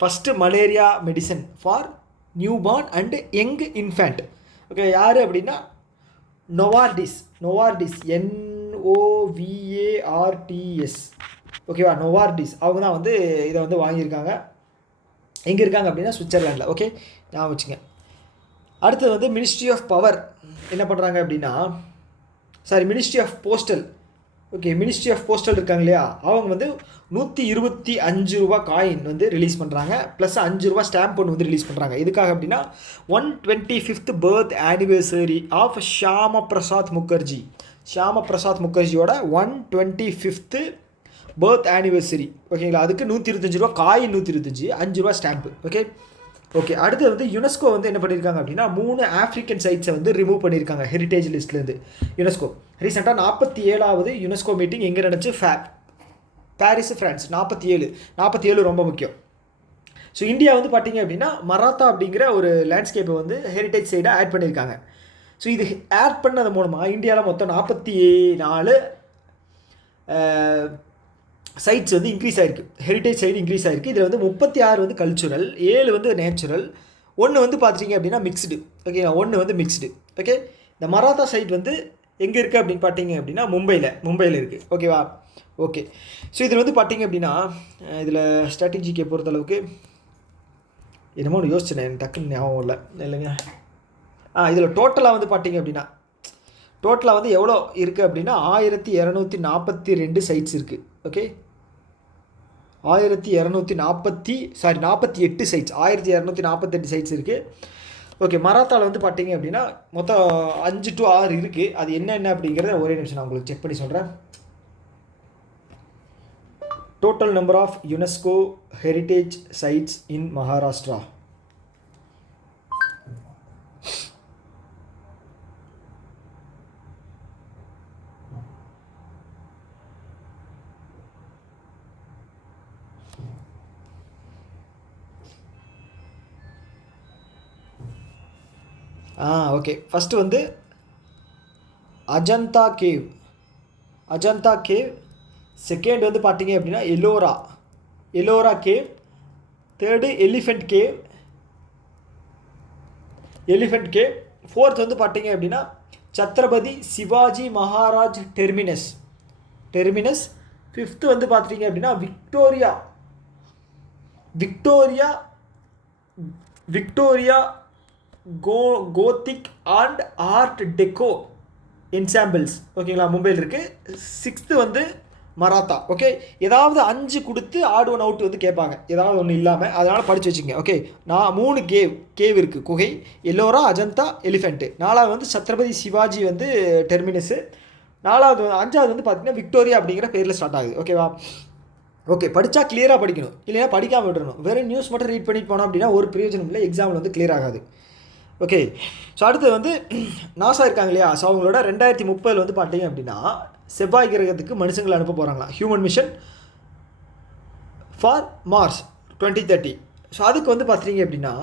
First malaria medicine for new born and young infant. Okay, யார் அப்படின்னா நோவார்டிஸ் NOVARTS. ஓகேவா. நோவார்டிஸ் அவங்க தான் வந்து இதை வந்து வாங்கியிருக்காங்க. எங்கே இருக்காங்க அப்படின்னா சுவிட்சர்லாண்டில். ஓகே, நான் வச்சுங்க. அடுத்தது வந்து மினிஸ்ட்ரி ஆஃப் பவர் என்ன பண்ணுறாங்க அப்படின்னா ministry of postal. Okay, ministry of postal இருக்காங்க இல்லையா, அவங்க வந்து 125 ரூபா காயின் வந்து ரிலீஸ் பண்ணுறாங்க, ப்ளஸ் 5 ரூபா ஸ்டாம்ப் ஒன்று வந்து ரிலீஸ் பண்ணுறாங்க. எதுக்காக அப்படின்னா 125th birth anniversary of Shyama Prasad முகர்ஜியோட 125th பர்த் ஆனிவர்சரி. ஓகேங்களா. அதுக்கு 125 ரூபா காயின், 125, 5 ரூபா ஸ்டாம்ப்பு. ஓகே, அடுத்து வந்து யுனெஸ்கோ வந்து என்ன பண்ணியிருக்காங்க அப்படின்னா 3 ஆஃப்ரிக்கன் சைட்ஸை வந்து ரிமூவ் பண்ணியிருக்காங்க ஹெரிட்டேஜ் லிஸ்ட்லேருந்து. யுனெஸ்கோ ரீசெண்டாக 47வது யுனெஸ்கோ மீட்டிங் எங்கே நடந்துச்சு? Paris, France. 47 ரொம்ப முக்கியம். ஸோ இந்தியா வந்து பார்த்தீங்க அப்படின்னா மராத்தா அப்படிங்கிற ஒரு லேண்ட்ஸ்கேப்பை வந்து ஹெரிட்டேஜ் சைடாக ஆட் பண்ணியிருக்காங்க. ஸோ இது ஆட் பண்ணது மூலமாக இந்தியாவில் மொத்தம் 44 சைட்ஸ் வந்து இன்க்ரீஸ் ஆகிருக்கு, ஹெரிட்டேஜ் சைடு இன்க்ரீஸ் ஆகிருக்கு. இதில் வந்து 36 வந்து கல்ச்சுரல், 7 வந்து நேச்சுரல், 1 வந்து பார்த்துட்டிங்க அப்படின்னா மிக்ஸ்டு. ஓகே, 1 வந்து மிக்ஸ்டு. ஓகே, இந்த மராத்தா சைட் வந்து எங்கே இருக்குது அப்படின்னு பார்த்தீங்க அப்படின்னா மும்பையில் இருக்குது. ஓகேவா. ஓகே, ஸோ இதில் வந்து பார்த்தீங்க அப்படின்னா இதில் ஸ்ட்ராட்டஜிக்கை பொறுத்தளவுக்கு என்னமோ ஒன்று யோசிச்சேன், எனக்கு டக்குன்னு ஞாபகம் இல்லைங்க. இதில் டோட்டலாக வந்து பார்த்தீங்க அப்படின்னா டோட்டலாக வந்து எவ்வளோ இருக்குது அப்படின்னா 1242 சைட்ஸ் இருக்குது. ஓகே, 48 சைட்ஸ், 1248 சைட்ஸ் இருக்குது. ஓகே, மராத்தாவில் வந்து பார்த்தீங்க அப்படின்னா மொத்தம் 5 to 6 இருக்குது. அது என்னென்ன அப்படிங்கிறத ஒரே நிமிஷம் நான் உங்களுக்கு செக் பண்ணி சொல்கிறேன். Total number of UNESCO heritage sites in Maharashtra. Okay, first வந்து அஜந்தா கேவ். செகண்ட் வந்து பார்த்தீங்க அப்படின்னா Ellora cave. Third elephant cave. Fourth வந்து பார்த்தீங்க அப்படின்னா சத்ரபதி சிவாஜி மகாராஜ் டெர்மினஸ். ஃபிஃப்த்து வந்து பார்த்தீங்க அப்படின்னா Victoria gothic and art deco ensembles. ஓகேங்களா, மும்பையில் இருக்குது. 6th வந்து மராத்தா. ஓகே, ஏதாவது 5 கொடுத்து ஆட் 1 அவுட் வந்து கேட்பாங்க, ஏதாவது ஒன்று இல்லாமல், அதனால் படித்து வச்சுங்க. ஓகே, 3 கேவ் இருக்குது, குகை. எல்லோரா, அஜந்தா, எலிஃபெண்ட்டு. 4வது வந்து சத்ரபதி சிவாஜி வந்து டெர்மினஸு. 5வது வந்து பார்த்திங்கன்னா விக்டோரியா அப்படிங்கிற பேரில் ஸ்டார்ட் ஆகுது. ஓகேவா. ஓகே, படித்தா கிளியராக படிக்கணும், இல்லைன்னா படிக்காமல் விட்டுறணும். வெறும் நியூஸ் மட்டும் ரீட் பண்ணிட்டு போனோம் அப்படின்னா ஒரு பிரயோஜனம் இல்லை, எக்ஸாமில் வந்து கிளியர் ஆகாது. ஓகே. ஸோ அடுத்து வந்து நாசா இருக்காங்க இல்லையா, ஸோ அவங்களோட 2030 வந்து பார்த்தீங்க அப்படின்னா செவ்வாய் கிரகத்துக்கு மனுஷங்களை அனுப்ப போகிறாங்களாம். Human mission for Mars 2030. So அதுக்கு வந்து பார்த்தீங்க அப்படின்னா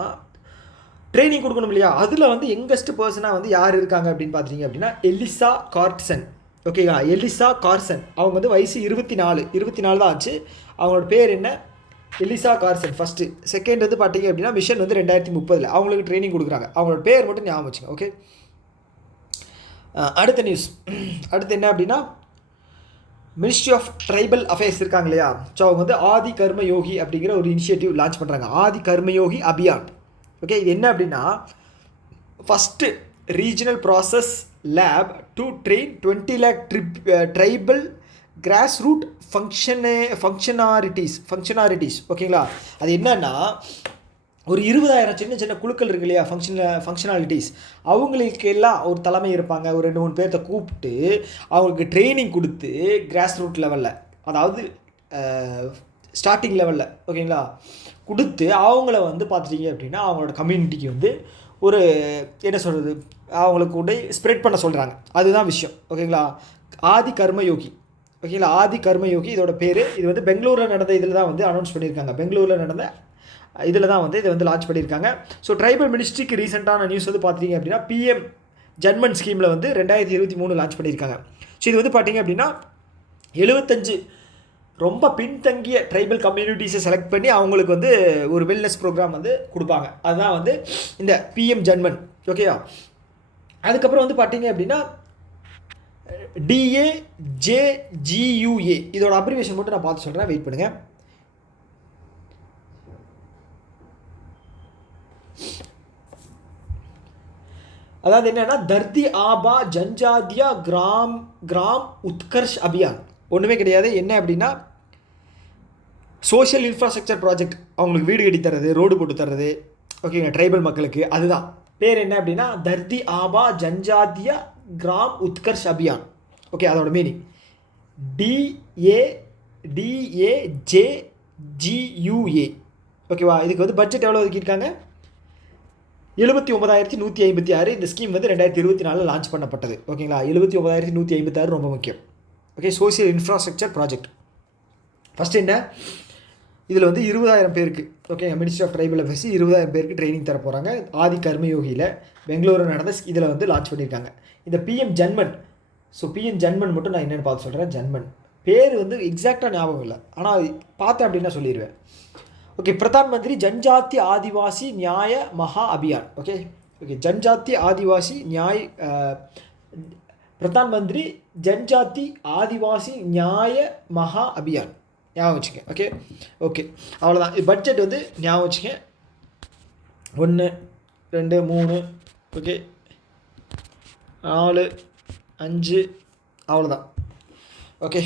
ட்ரைனிங் கொடுக்கணும் இல்லையா, அதில் வந்து யங்கஸ்ட் பர்சனாக வந்து யார் இருக்காங்க அப்படின்னு பார்த்தீங்க அப்படின்னா எலிசா கார்சன். ஓகேங்களா, எலிசா கார்சன். அவங்க வந்து வயசு 24 தான் ஆச்சு. அவங்களோட பேர் என்ன, எலிசா கார்சன் ஃபஸ்ட்டு. செகண்ட் வந்து பார்த்தீங்க அப்படின்னா மிஷன் வந்து 2030 அவங்களுக்கு ட்ரைனிங் கொடுக்குறாங்க. அவங்களோட பேர் மட்டும் ஞாபகம் வச்சுங்க. ஓகே, அடுத்த நியூஸ். அடுத்து என்ன அப்படின்னா மினிஸ்ட்ரி ஆஃப் ட்ரைபல் அஃபேர்ஸ் இருக்காங்க இல்லையா, ஸோ அவங்க வந்து ஆதி கர்ம யோகி அப்படிங்கிற ஒரு இனிஷியேட்டிவ் லான்ச் பண்ணுறாங்க, ஆதி கர்ம யோகி அபியான். ஓகே, இது என்ன அப்படின்னா first regional process lab to train 20 lakh tribal grass root functionaries. ஓகேங்களா, அது என்னன்னா ஒரு 20,000 சின்ன சின்ன குழுக்கள் இருக்கு இல்லையா, ஃபங்க்ஷனாலிட்டிஸ், அவங்களுக்கு எல்லாம் ஒரு தலைமை இருப்பாங்க. ஒரு 2-3 பேர்த்த கூப்பிட்டு அவங்களுக்கு ட்ரைனிங் கொடுத்து கிராஸ் ரூட் லெவலில், அதாவது ஸ்டார்டிங் லெவலில் ஓகேங்களா கொடுத்து அவங்கள வந்து பார்த்துட்டிங்க அப்படின்னா அவங்களோட கம்யூனிட்டிக்கு வந்து ஒரு என்ன சொல்கிறது, அவங்களுக்கு கூட ஸ்ப்ரெட் பண்ண சொல்கிறாங்க. அதுதான் விஷயம். ஓகேங்களா, ஆதி கர்மயோகி. ஓகேங்களா, ஆதி கர்மயோகி இதோட பேர். இது வந்து பெங்களூரில் நடந்த இதில் தான் வந்து அனௌன்ஸ் பண்ணியிருக்காங்க. பெங்களூரில் நடந்த இதில் தான் வந்து இதை வந்து லான்ச் பண்ணியிருக்காங்க. ஸோ ட்ரைபல் மினிஸ்ட்ரிக்கு ரீசெண்டான நியூஸ் வந்து பார்த்தீங்க அப்படின்னா பிஎம் ஜன்மன் ஸ்கீமில் வந்து 2023 லான்ச் பண்ணியிருக்காங்க. ஸோ இது வந்து பார்த்தீங்க அப்படின்னா 75 ரொம்ப பின்தங்கிய ட்ரைபல் கம்யூனிட்டிஸை செலக்ட் பண்ணி அவங்களுக்கு வந்து ஒரு வெல்னஸ் ப்ரோக்ராம் வந்து கொடுப்பாங்க. அதுதான் வந்து இந்த பிஎம் ஜன்மன். ஓகேயா, அதுக்கப்புறம் வந்து பார்த்தீங்க அப்படின்னா DAJGUA இதோட அப்ரிவேஷன் மட்டும் நான் பார்த்து சொல்கிறேன், வெயிட் பண்ணுங்கள். அதாவது என்னென்னா தர்தி ஆபா ஜன்ஜாதியா கிராம் உத்கர்ஷ் அபியான். ஒன்றுமே கிடையாது. என்ன அப்படின்னா சோஷியல் இன்ஃப்ராஸ்ட்ரக்சர் ப்ராஜெக்ட், அவங்களுக்கு வீடு கட்டி தர்றது, ரோடு போட்டு தர்றது. ஓகேங்க, ட்ரைபல் மக்களுக்கு. அதுதான் பேர் என்ன அப்படின்னா தர்தி ஆபா ஜன்ஜாதியா கிராம் உத்கர்ஷ் அபியான். ஓகே, அதோட மீனிங் DAJGUA. ஓகேவா, இதுக்கு வந்து பட்ஜெட் எவ்வளோ ஒதுக்கியிருக்காங்க, 79,156. இந்த ஸ்கீம் வந்து 2024 லான்ச் பண்ணப்பட்டது. ஓகேங்களா, 79,156 ரொம்ப முக்கியம். Okay, social infrastructure project. First என்ன, இதில் வந்து 20,000 பேருக்கு, okay, ministry of tribal affairs 20,000 பேருக்கு ட்ரைனிங் தர போகிறாங்க. ஆதி கர்மயோகியில் பெங்களூரில் நடந்த இதில் வந்து லான்ச் பண்ணியிருக்காங்க. இந்த PM Janman. So PM Janman மட்டும் நான் என்னென்னு பார்த்து சொல்கிறேன். ஜன்மன் பேர் வந்து எக்ஸாக்டாக ஞாபகம் இல்லை, ஆனால் பார்த்தேன் அப்படின்னா சொல்லிடுவேன். ஓகே, பிரதான் மந்திரி ஜன்ஜாத்தி ஆதிவாசி நியாய மகா அபியான். ஓகே, ஜன்ஜாத்தி ஆதிவாசி பிரதான் மந்திரி ஜன்ஜாத்தி ஆதிவாசி நியாய மகா அபியான். ஞாபகம் வச்சுக்க. ஓகே, அவ்வளோதான். பட்ஜெட் வந்து ஞாபகம் வச்சுக்க. 1 2 3 ஓகே 4 5 அவ்வளோதான். ஓகே,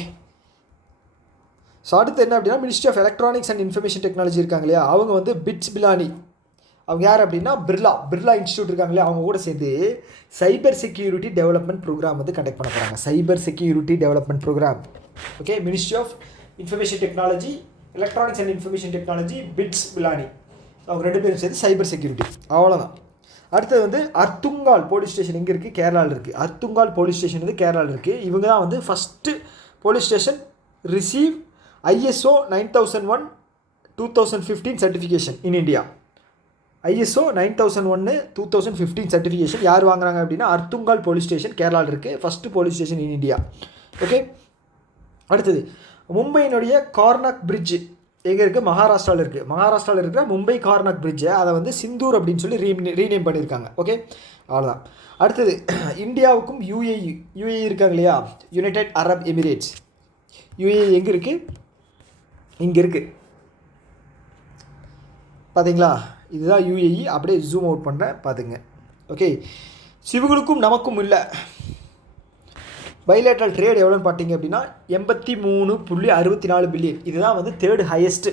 ஸோ அடுத்து என்ன அப்படின்னா ministry of electronics and information technology இருக்காங்க இல்லையா, அவங்க வந்து பிட்ஸ் பிலானி. அவங்க யார் அப்படின்னா பிர்லா இன்ஸ்டியூட் இருக்காங்க இல்லையா, அவங்க கூட சேர்ந்து சைபர் செக்யூரிட்டி டெவலப்மெண்ட் ப்ரோக்ராம் வந்து கண்டக்ட் பண்ண போகிறாங்க. Cyber security development program. Okay, ministry of information technology, electronics and information technology, BITS Pilani, அவங்க 2 பேரும் சேர்ந்து சைபர் செக்யூரிட்டி. அவ்வளோதான். அடுத்தது வந்து அர்த்துங்கால் போலீஸ் ஸ்டேஷன் எங்கே இருக்குது, கேரளாவில் இருக்குது. அர்த்துங்கால் போலீஸ் ஸ்டேஷன் வந்து கேரளாவில் இருக்குது. இவங்க தான் வந்து first police station receive ISO 9001 2015 certification in India. ISO 9001 2015 certification யார் வாங்குறாங்க அப்படின்னா அர்த்துங்கால் போலீஸ் ஸ்டேஷன் கேரளாவில் இருக்குது. First police station in India. Okay, அடுத்தது மும்பையினுடைய கார்னாக் பிரிட்ஜ் எங்கே இருக்குது, மகாராஷ்டிராவில் இருக்குது. மகாராஷ்டிராவில் இருக்கிற மும்பை கார்னாக் பிரிட்ஜை அதை வந்து சிந்தூர் அப்படின்னு சொல்லி ரீநேம் பண்ணியிருக்காங்க. ஓகே, அவ்வளோதான். அடுத்தது இந்தியாவுக்கும் UAE இருக்காங்க இல்லையா, யுனைடெட் அரப் எமிரேட்ஸ். UAE எங்கே இருக்குது, இங்கே இருக்குது பார்த்தீங்களா, இதுதான் UAE. அப்படியே ஜூம் அவுட் பண்ணுறேன் பார்த்துங்க. ஓகே, இவங்களுக்கும் நமக்கும் இல்லை பைலேட்ரல் ட்ரேட் எவ்வளோன்னு பார்த்தீங்க அப்படின்னா 83.64 பில்லியன். இதுதான் வந்து 3rd ஹையஸ்ட்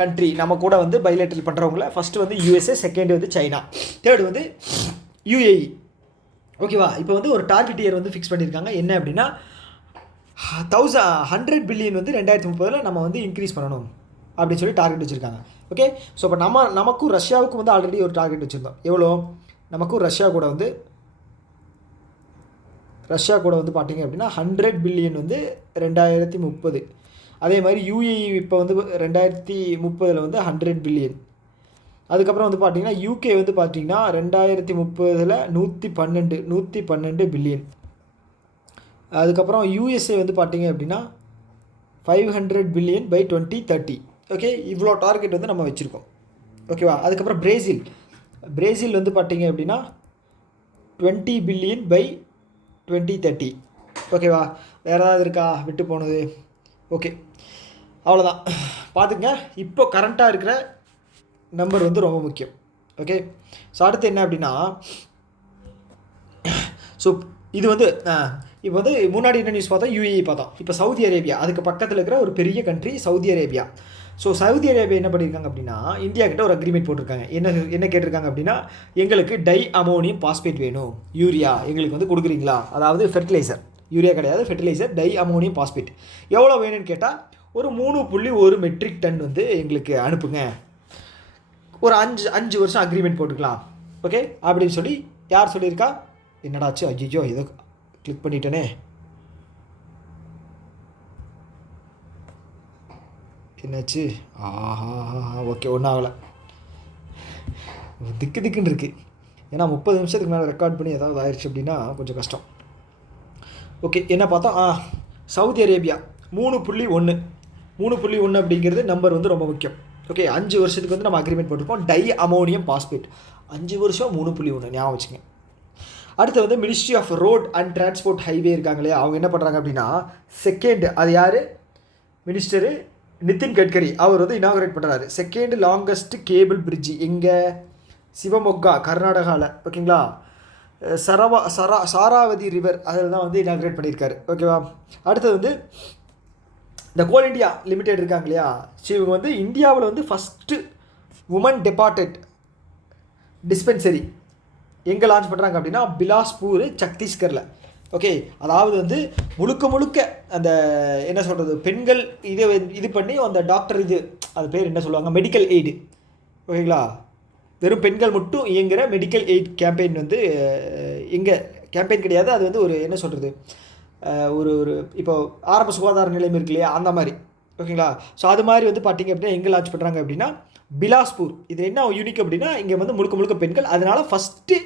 கண்ட்ரி நம்ம கூட வந்து பைலேட்ரல் பண்ணுறவங்கள. ஃபஸ்ட்டு வந்து USA, செகண்ட் வந்து சைனா, 3rd வந்து UAE. ஓகேவா, இப்போ வந்து ஒரு டார்கெட் இயர் வந்து ஃபிக்ஸ் பண்ணியிருக்காங்க. என்ன அப்படின்னா 100 பில்லியன் வந்து 2030 நம்ம வந்து இன்க்ரீஸ் பண்ணணும் அப்படின்னு சொல்லி டார்கெட் வச்சுருக்காங்க. ஓகே, ஸோ இப்போ நமக்கும் ரஷ்யாவுக்கும் வந்து ஆல்ரெடி ஒரு டார்கெட் வச்சுருந்தோம். எவ்வளோ, நமக்கும் ரஷ்யா கூட வந்து பார்த்திங்க அப்படின்னா 100 பில்லியன் வந்து 2030. அதே மாதிரி யூஏஇ இப்போ வந்து 2030 வந்து 100 பில்லியன். அதுக்கப்புறம் வந்து பார்த்திங்கன்னா யூகே வந்து பார்த்திங்கன்னா 2030 112 பில்லியன். அதுக்கப்புறம் யூஎஸ்ஏ வந்து பார்த்திங்க அப்படின்னா 500 பில்லியன் பை 2030. ஓகே, இவ்வளோ டார்கெட் வந்து நம்ம வச்சுருக்கோம். ஓகேவா. அதுக்கப்புறம் பிரேசில் வந்து பார்த்திங்க அப்படின்னா 20 பில்லியன் பை 2030. ஓகேவா. வேறு ஏதாவது இருக்கா விட்டு போனது? ஓகே, அவ்வளோதான். பார்த்துங்க, இப்போ கரண்ட்டாக இருக்கிற நம்பர் வந்து ரொம்ப முக்கியம். ஓகே, ஸோ அடுத்து என்ன அப்படின்னா, ஸோ இது வந்து இப்போ வந்து முன்னாடி என்ன நியூஸ் பார்த்தோம், யூஏஇ பார்த்தோம். இப்போ சவுதி அரேபியா, அதுக்கு பக்கத்தில் இருக்கிற ஒரு பெரிய country Saudi Arabia. So Saudi Arabia என்ன பண்ணியிருக்காங்க அப்படின்னா, இந்தியா கிட்ட ஒரு அக்ரிமெண்ட் போட்டிருக்காங்க. என்ன கேட்டிருக்காங்க அப்படின்னா, எங்களுக்கு டை அமோனியம் பாஸ்பேட் வேணும், யூரியா எங்களுக்கு வந்து கொடுக்குறீங்களா, அதாவது ஃபெர்டிலைசர், யூரியா கிடையாது ஃபெர்டிலைசர், டை அமோனியம் பாஸ்பேட் எவ்வளோ வேணும்னு கேட்டால் ஒரு 3.1 மெட்ரிக் டன் வந்து எங்களுக்கு அனுப்புங்க, ஒரு 5 வருஷம் அக்ரிமெண்ட் போட்டுக்கலாம். ஓகே, அப்படின்னு சொல்லி யார் சொல்லியிருக்கா? என்னடாச்சு, ஐயோ ஏதோ கிளிக் பண்ணிட்டேனே, என்னாச்சு? ஓகே, ஒன்றும் ஆகலை. திக்குன்னு இருக்குது. ஏன்னா 30 நிமிஷத்துக்கு மேலே ரெக்கார்ட் பண்ணி ஏதாவது ஆயிடுச்சு அப்படின்னா கொஞ்சம் கஷ்டம். ஓகே, என்ன பார்த்தோம், சவுதி அரேபியா 3.1 அப்படிங்கிறது நம்பர் வந்து ரொம்ப முக்கியம். ஓகே, 5 வருஷத்துக்கு வந்து நம்ம அக்ரிமெண்ட் போட்டிருக்கோம். டை அமோனியம் பாஸ்பேட் 5 வருஷம் 3.1 ஞாபகம் வச்சுங்க. அடுத்து வந்து ministry of road and transport highway இருக்காங்க இல்லையா, அவங்க என்ன பண்ணுறாங்க அப்படின்னா, செகண்ட், அது யார், மினிஸ்டரு நிதின் கட்கரி, அவர் வந்து இனாகுரேட் பண்ணுறாரு. செகண்ட் லாங்கஸ்ட் கேபிள் பிரிட்ஜு எங்கே, சிவமொக்கா கர்நாடகாவில். ஓகேங்களா. சாராவதி ரிவர் அதில் தான் வந்து இனாகுரேட் பண்ணியிருக்காரு. ஓகேவா. அடுத்தது வந்து இந்த கோல் இண்டியா லிமிடெட் இருக்காங்க இல்லையா, இவங்க வந்து இந்தியாவில் வந்து ஃபஸ்ட்டு உமன் டெபார்டட் டிஸ்பென்சரி எங்கே லான்ச் பண்ணுறாங்க அப்படின்னா, பிலாஸ்பூர் சத்தீஸ்கரில். ஓகே, அதாவது வந்து முழுக்க அந்த என்ன சொல்கிறது, பெண்கள் இது பண்ணி அந்த டாக்டர் அது பேர் என்ன சொல்லுவாங்க, மெடிக்கல் எய்டு. ஓகேங்களா, வெறும் பெண்கள் மட்டும் இயங்குகிற மெடிக்கல் எய்ட் கேம்பெயின் வந்து எங்கே கேம்பெயின் கிடையாது, அது வந்து ஒரு என்ன சொல்கிறது, ஒரு இப்போ ஆரம்ப சுகாதார நிலையம் இருக்கு இல்லையா, அந்த மாதிரி. ஓகேங்களா. ஸோ அது மாதிரி வந்து பார்த்திங்க அப்படின்னா எங்கே லான்ச் பண்ணுறாங்க அப்படின்னா பிலாஸ்பூர். இது என்ன யூனிக் அப்படின்னா, இங்கே வந்து முழுக்க பெண்கள், அதனால் ஃபஸ்ட்டு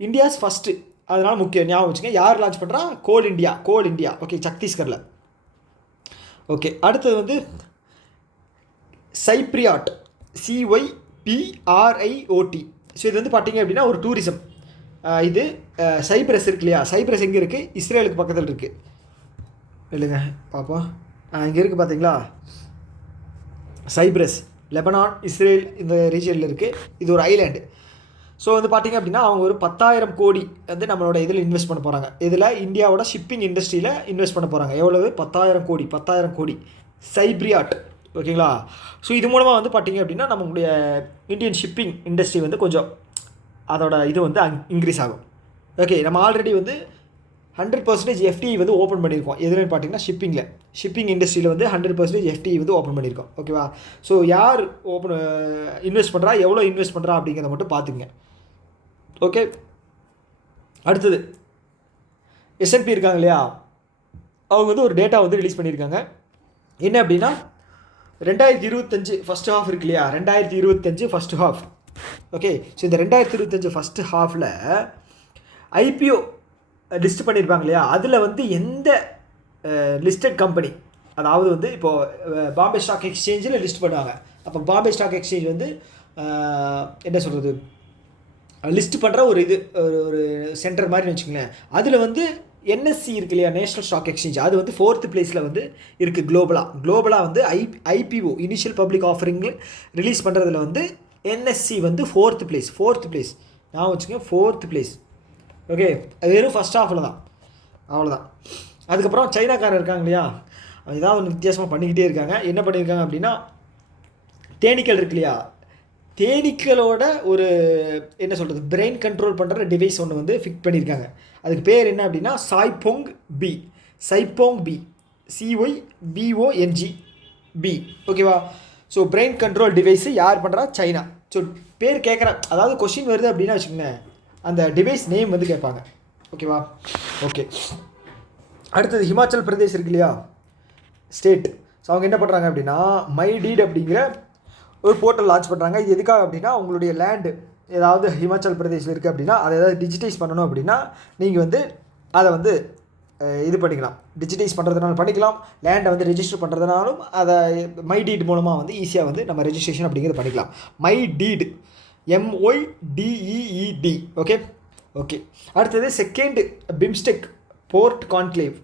இந்தியாஸ் ஃபஸ்ட்டு, அதனால் முக்கியம் ஞாபகம் வச்சுங்க. யார் லான்ச் பண்ணுறா, கோல் இண்டியா. ஓகே, சத்தீஸ்கரில். ஓகே, அடுத்தது வந்து சைப்ரியாட், CYPRIOT. ஸோ இது வந்து பார்த்திங்க அப்படின்னா ஒரு டூரிசம். இது சைப்ரஸ் இருக்கு இல்லையா, சைப்ரஸ் எங்கே இருக்குது, இஸ்ரேலுக்கு பக்கத்தில் இருக்குது. இல்லைங்க பாப்பா, இங்கே இருக்குது பார்த்தீங்களா, சைப்ரஸ், லெபனான், இஸ்ரேல் இந்த ரீஜனில் இருக்குது. இது ஒரு ஐலாண்டு. ஸோ வந்து பார்த்திங்க அப்படின்னா அவங்க ஒரு 10,000 கோடி வந்து நம்மளோட இதில் இன்வெஸ்ட் பண்ண போகிறாங்க. இதில் இந்தியாவோட ஷிப்பிங் இண்டஸ்ட்ரியில் இன்வெஸ்ட் பண்ண போகிறாங்க. எவ்வளவு, 10,000 கோடி சைப்ரியாட். ஓகேங்களா. ஸோ இது மூலமாக வந்து பார்த்திங்க அப்படின்னா நம்மளுடைய இந்தியன் ஷிப்பிங் இண்டஸ்ட்ரி வந்து கொஞ்சம் அதோட இது வந்து இன்க்ரீஸ் ஆகும். ஓகே, நம்ம ஆல்ரெடி வந்து 100% FDI வந்து ஓப்பன் பண்ணியிருக்கோம். எதுன்னு பார்த்தீங்கன்னா ஷிப்பிங் இண்டஸ்ட்ரியில் வந்து 100% FDI வந்து ஓப்பன் பண்ணியிருக்கோம். ஓகேவா. ஸோ யார் இன்வெஸ்ட் பண்ணுறா, எவ்வளோ இன்வெஸ்ட் பண்ணுறா அப்படிங்கிறத மட்டும் பார்த்துங்க. ஓகே, அடுத்தது S&P இருக்காங்க இல்லையா, அவங்க வந்து ஒரு டேட்டா வந்து ரிலீஸ் பண்ணியிருக்காங்க. என்ன அப்படின்னா 2025 ஃபஸ்ட் ஹாஃப் இருக்கு இல்லையா, 2025 ஃபஸ்ட் ஹாஃப். ஓகே, ஸோ இந்த 2025 ஃபஸ்ட்டு ஹாஃபில் IPO லிஸ்ட் பண்ணியிருப்பாங்க இல்லையா, அதில் வந்து எந்த லிஸ்டட் கம்பெனி, அதாவது வந்து இப்போது பாம்பே ஸ்டாக் எக்ஸ்சேஞ்சில் லிஸ்ட் பண்ணுவாங்க. அப்போ பாம்பே ஸ்டாக் எக்ஸ்சேஞ்ச் வந்து என்ன சொல்கிறது, லிஸ்ட் பண்ணுற ஒரு ஒரு சென்டர் மாதிரி வச்சுக்கோங்களேன். அதில் வந்து NSE இருக்கு இல்லையா, நேஷ்னல் ஸ்டாக் எக்ஸ்சேஞ்ச், அது வந்து 4th பிளேஸில் வந்து இருக்குது. குளோபலாக வந்து IPO initial public offering release பண்ணுறதுல வந்து NSE வந்து 4th பிளேஸ். நான் வச்சுக்கோங்க 4th பிளேஸ். ஓகே, அது வெறும் ஃபஸ்ட் ஹாஃபில் தான், அவ்வளோதான். அதுக்கப்புறம் சைனாக்காரர் இருக்காங்க இல்லையா, ஏதாவது ஒன்று வித்தியாசமாக பண்ணிக்கிட்டே இருக்காங்க. என்ன பண்ணியிருக்காங்க அப்படின்னா, தேனீக்கள் இருக்கு இல்லையா, தேனீக்களோட ஒரு என்ன சொல்கிறது, பிரெயின் கண்ட்ரோல் பண்ணுற டிவைஸ் ஒன்று வந்து ஃபிக்ஸ் பண்ணியிருக்காங்க. அதுக்கு பேர் என்ன அப்படின்னா சைபோங் பி, CYBONG. ஓகேவா. ஸோ பிரெயின் கண்ட்ரோல் டிவைஸு யார் பண்ணுறா, சைனா. ஸோ பேர் கேட்குறேன், அதாவது கொஷின் வருது அப்படின்னா வச்சுக்கோங்க, அந்த டிவைஸ் நேம் வந்து கேட்பாங்க. ஓகேவா? ஓகே. அடுத்தது ஹிமாச்சல் பிரதேஷ் இருக்கு இல்லையா, ஸ்டேட். ஸோ அவங்க என்ன பண்ணுறாங்க அப்படின்னா மை டீட் அப்படிங்கிற ஒரு போர்ட்டல் லான்ச் பண்ணுறாங்க. இது எதுக்காக அப்படின்னா உங்களுடைய லேண்டு ஏதாவது ஹிமாச்சல் பிரதேஷில் இருக்குது அப்படின்னா அதை ஏதாவது டிஜிட்டைஸ் பண்ணணும் அப்படின்னா நீங்கள் வந்து அதை வந்து இது பண்ணிக்கலாம். டிஜிட்டைஸ் பண்ணுறதுனாலும் பண்ணிக்கலாம், லேண்டை வந்து ரெஜிஸ்டர் பண்ணுறதுனாலும் அதை மை டீட் மூலமாக வந்து ஈஸியாக வந்து நம்ம ரெஜிஸ்ட்ரேஷன் அப்படிங்கிறது பண்ணிக்கலாம். My deed, MOIDEED. Okay. Okay. அடுத்தது second BIMSTEC port conclave.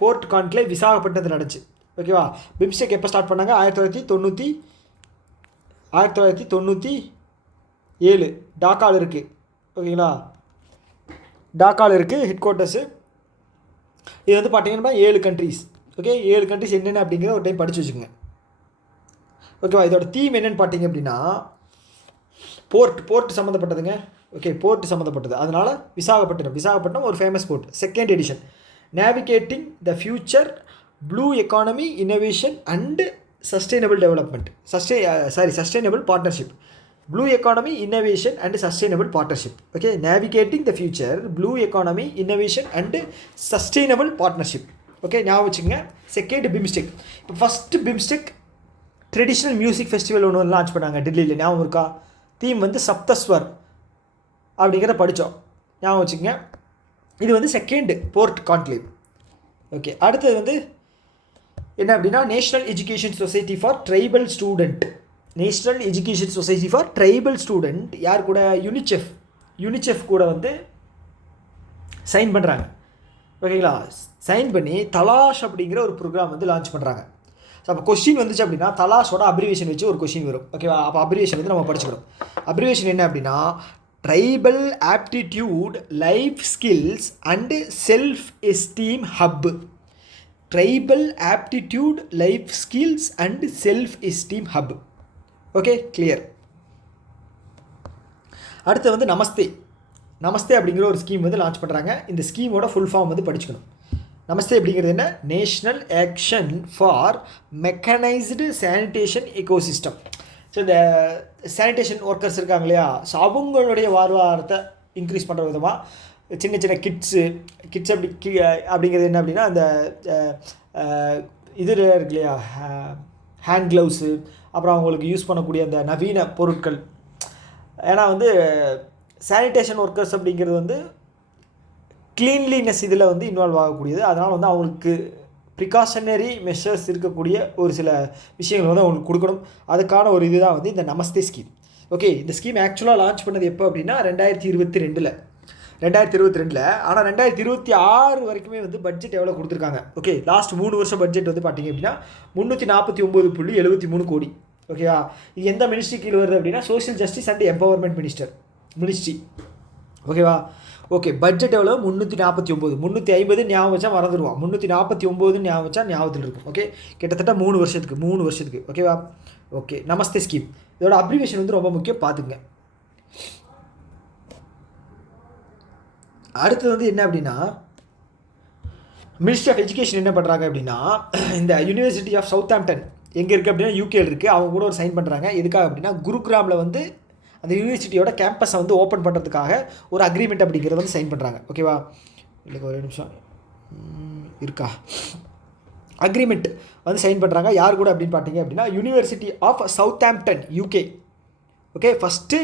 Port conclave விசாகப்பட்டினத்தில் நடந்துச்சு. ஓகேவா? பிம்ஸ்டெக் எப்போ ஸ்டார்ட் பண்ணாங்க? 1997 டாக்காவில் இருக்குது. ஓகேங்களா? டாக்காவில் இருக்குது ஹெட் குவார்ட்டர்ஸு. இது வந்து பார்த்தீங்கன்னா 7 கண்ட்ரீஸ். ஓகே, 7 கண்ட்ரீஸ் என்னென்ன அப்படிங்கிறத ஒரு டைம் படித்து வச்சுக்கோங்க. ஓகேவா? இதோட தீம் என்னென்னு பார்த்தீங்க அப்படின்னா போர்ட் சம்மந்தப்பட்டதுங்க. ஓகே, போர்ட் சம்மந்தப்பட்டது. அதனால் விசாகப்பட்டினம் ஒரு famous port. Second edition, navigating the future, blue economy, innovation and sustainable development. Sustainable partnership. Blue economy, innovation and sustainable partnership. Okay, navigating the future, blue economy, innovation and sustainable partnership. Okay, ஞாபகம் வச்சுக்கோங்க. செகண்ட் பிம்ஸ்டெக். இப்போ first BIMSTEC traditional music festival ஒன்று லான்ச் பண்ணாங்க டெல்லியில். ஞாபகம் இருக்கா? தீம் வந்து சப்தஸ்வர் அப்படிங்கிறத படித்தோம். ஞாபகம் வச்சுக்கோங்க. இது வந்து செகண்ட் போர்ட் கான்க்ளேவ். ஓகே. அடுத்தது வந்து என்ன அப்படின்னா national education society for tribal student. National education society for tribal student யார் கூட? யூனிசெஃப் கூட வந்து சைன் பண்ணுறாங்க. ஓகேங்களா? சைன் பண்ணி தலாஷ் அப்படிங்கிற ஒரு ப்ரோக்ராம் வந்து லான்ச் பண்ணுறாங்க. ஸோ அப்போ கொஸ்டின் வந்துச்சு அப்படின்னா தலாஷோட அப்ரிவேஷன் வச்சு ஒரு கொஸ்டின் வரும். ஓகேவா? அப்போ அப்ரிவேஷன் வந்து நம்ம படிச்சுக்கணும். அப்ரிவேஷன் என்ன அப்படின்னா tribal aptitude life skills and self esteem hub. Tribal aptitude life skills and self esteem hub. Okay, clear. அடுத்து வந்து நமஸ்தே அப்படிங்கிற ஒரு ஸ்கீம் வந்து லான்ச் பண்ணுறாங்க. இந்த ஸ்கீமோட ஃபுல் ஃபார்ம் வந்து படிச்சுக்கணும். நமஸ்தே அப்படிங்கிறது என்ன? National action for mechanised sanitation ecosystem. So இந்த சானிடேஷன் ஒர்க்கர்ஸ் இருக்காங்க இல்லையா, ஸோ அவங்களுடைய வாழ்வாதாரத்தை இன்க்ரீஸ் பண்ணுற விதமாக சின்ன கிட்ஸு அப்படிங்கிறது என்ன அப்படின்னா அந்த இது இருக்கு இல்லையா, ஹேண்ட் க்ளவுஸு, அப்புறம் அவங்களுக்கு யூஸ் பண்ணக்கூடிய அந்த நவீன பொருட்கள். ஏன்னா வந்து சானிடேஷன் ஒர்க்கர்ஸ் அப்படிங்கிறது வந்து க்ளீன்லினஸ் இதில் வந்து இன்வால்வ் ஆகக்கூடியது. அதனால் வந்து அவங்களுக்கு ப்ரிகாஷனரி மெஷர்ஸ் இருக்கக்கூடிய ஒரு சில விஷயங்கள் வந்து அவங்களுக்கு கொடுக்கணும். அதுக்கான ஒரு இதுதான் வந்து இந்த நமஸ்தே ஸ்கீம். ஓகே, இந்த ஸ்கீம் ஆக்சுவலாக லான்ச் பண்ணது எப்போ அப்படின்னா 2022. ஆனால் 2026 வரைக்குமே வந்து பட்ஜெட் எவ்வளோ கொடுத்துருக்காங்க? ஓகே, லாஸ்ட் 3 வருஷம் பட்ஜெட் வந்து பார்த்தீங்க அப்படின்னா 349.73 கோடி. ஓகேவா? இது எந்த மினிஸ்ட்ரி கீழே வருது அப்படின்னா social justice and empowerment ministry. ஓகேவா? ஓகே, பட்ஜெட் எவ்வளோ? 349. 350 ஞாபகம் வச்சா மறந்துடுவான். 349 ஞாபகம் வச்சா ஞாபகத்தில் இருக்கும். ஓகே, கிட்டத்தட்ட 3 வருஷத்துக்கு. ஓகேவா? ஓகே, நமஸ்தே ஸ்கீம். இதோட அப்ரிவேஷன் வந்து ரொம்ப முக்கியம், பார்த்துங்க. அடுத்தது வந்து என்ன அப்படின்னா மினிஸ்ட்ரி ஆஃப் எஜுகேஷன் என்ன பண்ணுறாங்க அப்படின்னா இந்த யூனிவர்சிட்டி ஆஃப் சவுத்தாம்ப்டன் எங்கே இருக்குது அப்படின்னா யூகேல இருக்குது. அவங்க கூட ஒரு சைன் பண்ணுறாங்க. எதுக்காக அப்படின்னா குருகிராமில் வந்து அந்த யூனிவர்சிட்டியோட கேம்பஸை வந்து ஓப்பன் பண்ணுறதுக்காக ஒரு அக்ரிமெண்ட் அப்படிங்கிறத வந்து சைன் பண்ணுறாங்க. ஓகேவா? இல்லை, ஒரு நிமிஷம் இருக்கா. அக்ரிமெண்ட் வந்து சைன் பண்ணுறாங்க. யார் கூட அப்படின்னு பார்த்தீங்க அப்படின்னா university of Southampton, UK. Okay, first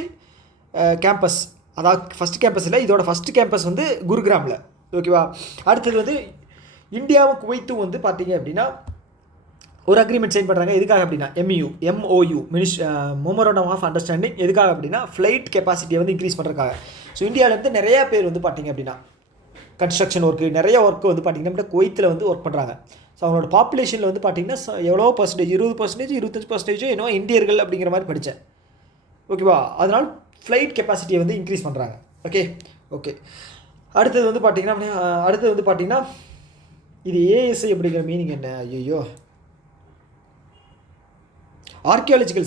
campus, அதாவது ஃபஸ்ட் கேம்பஸ் இல்லை, இதோட ஃபஸ்ட்டு கேம்பஸ் வந்து குருகிராமில். ஓகேவா? அடுத்தது வந்து இந்தியாவும் குவைத்தும் வந்து பார்த்தீங்க அப்படின்னா ஒரு அக்ரிமெண்ட் சைன் பண்ணுறாங்க. எதுக்காக அப்படின்னா MOU மெமோரண்டம் ஆஃப் அண்டர்ஸ்டாண்டிங். எதுக்காக அப்படின்னா ஃப்ளைட் கெப்பாசிட்டியை வந்து இன்க்ரீஸ் பண்ணுறதுக்காக. ஸோ இந்தியாவிலேருந்து நிறையா பேர் வந்து பார்த்தீங்க அப்படின்னா கன்ஸ்ட்ரக்ஷன் ஒர்க்கு, நிறைய ஒர்க்கு வந்து பார்த்திங்கன்னா குவைத்தில் வந்து ஒர்க் பண்ணுறாங்க. ஸோ அவங்களோட பாப்புலேஷனில் வந்து பார்த்திங்கன்னா எவ்வளோ பர்சன்டேஜ், 20%, 25% என்னோ இந்தியர்கள் அப்படிங்கிற மாதிரி படித்தேன். ஓகேவா? அதனால் ஃப்ளைட் கெப்பாசிட்டியை வந்து இன்க்ரீஸ் பண்ணுறாங்க. ஓகே. அடுத்தது வந்து பார்த்திங்கன்னா இது ASI அப்படிங்கிற மீனிங் என்ன? ஐயோ, archaeological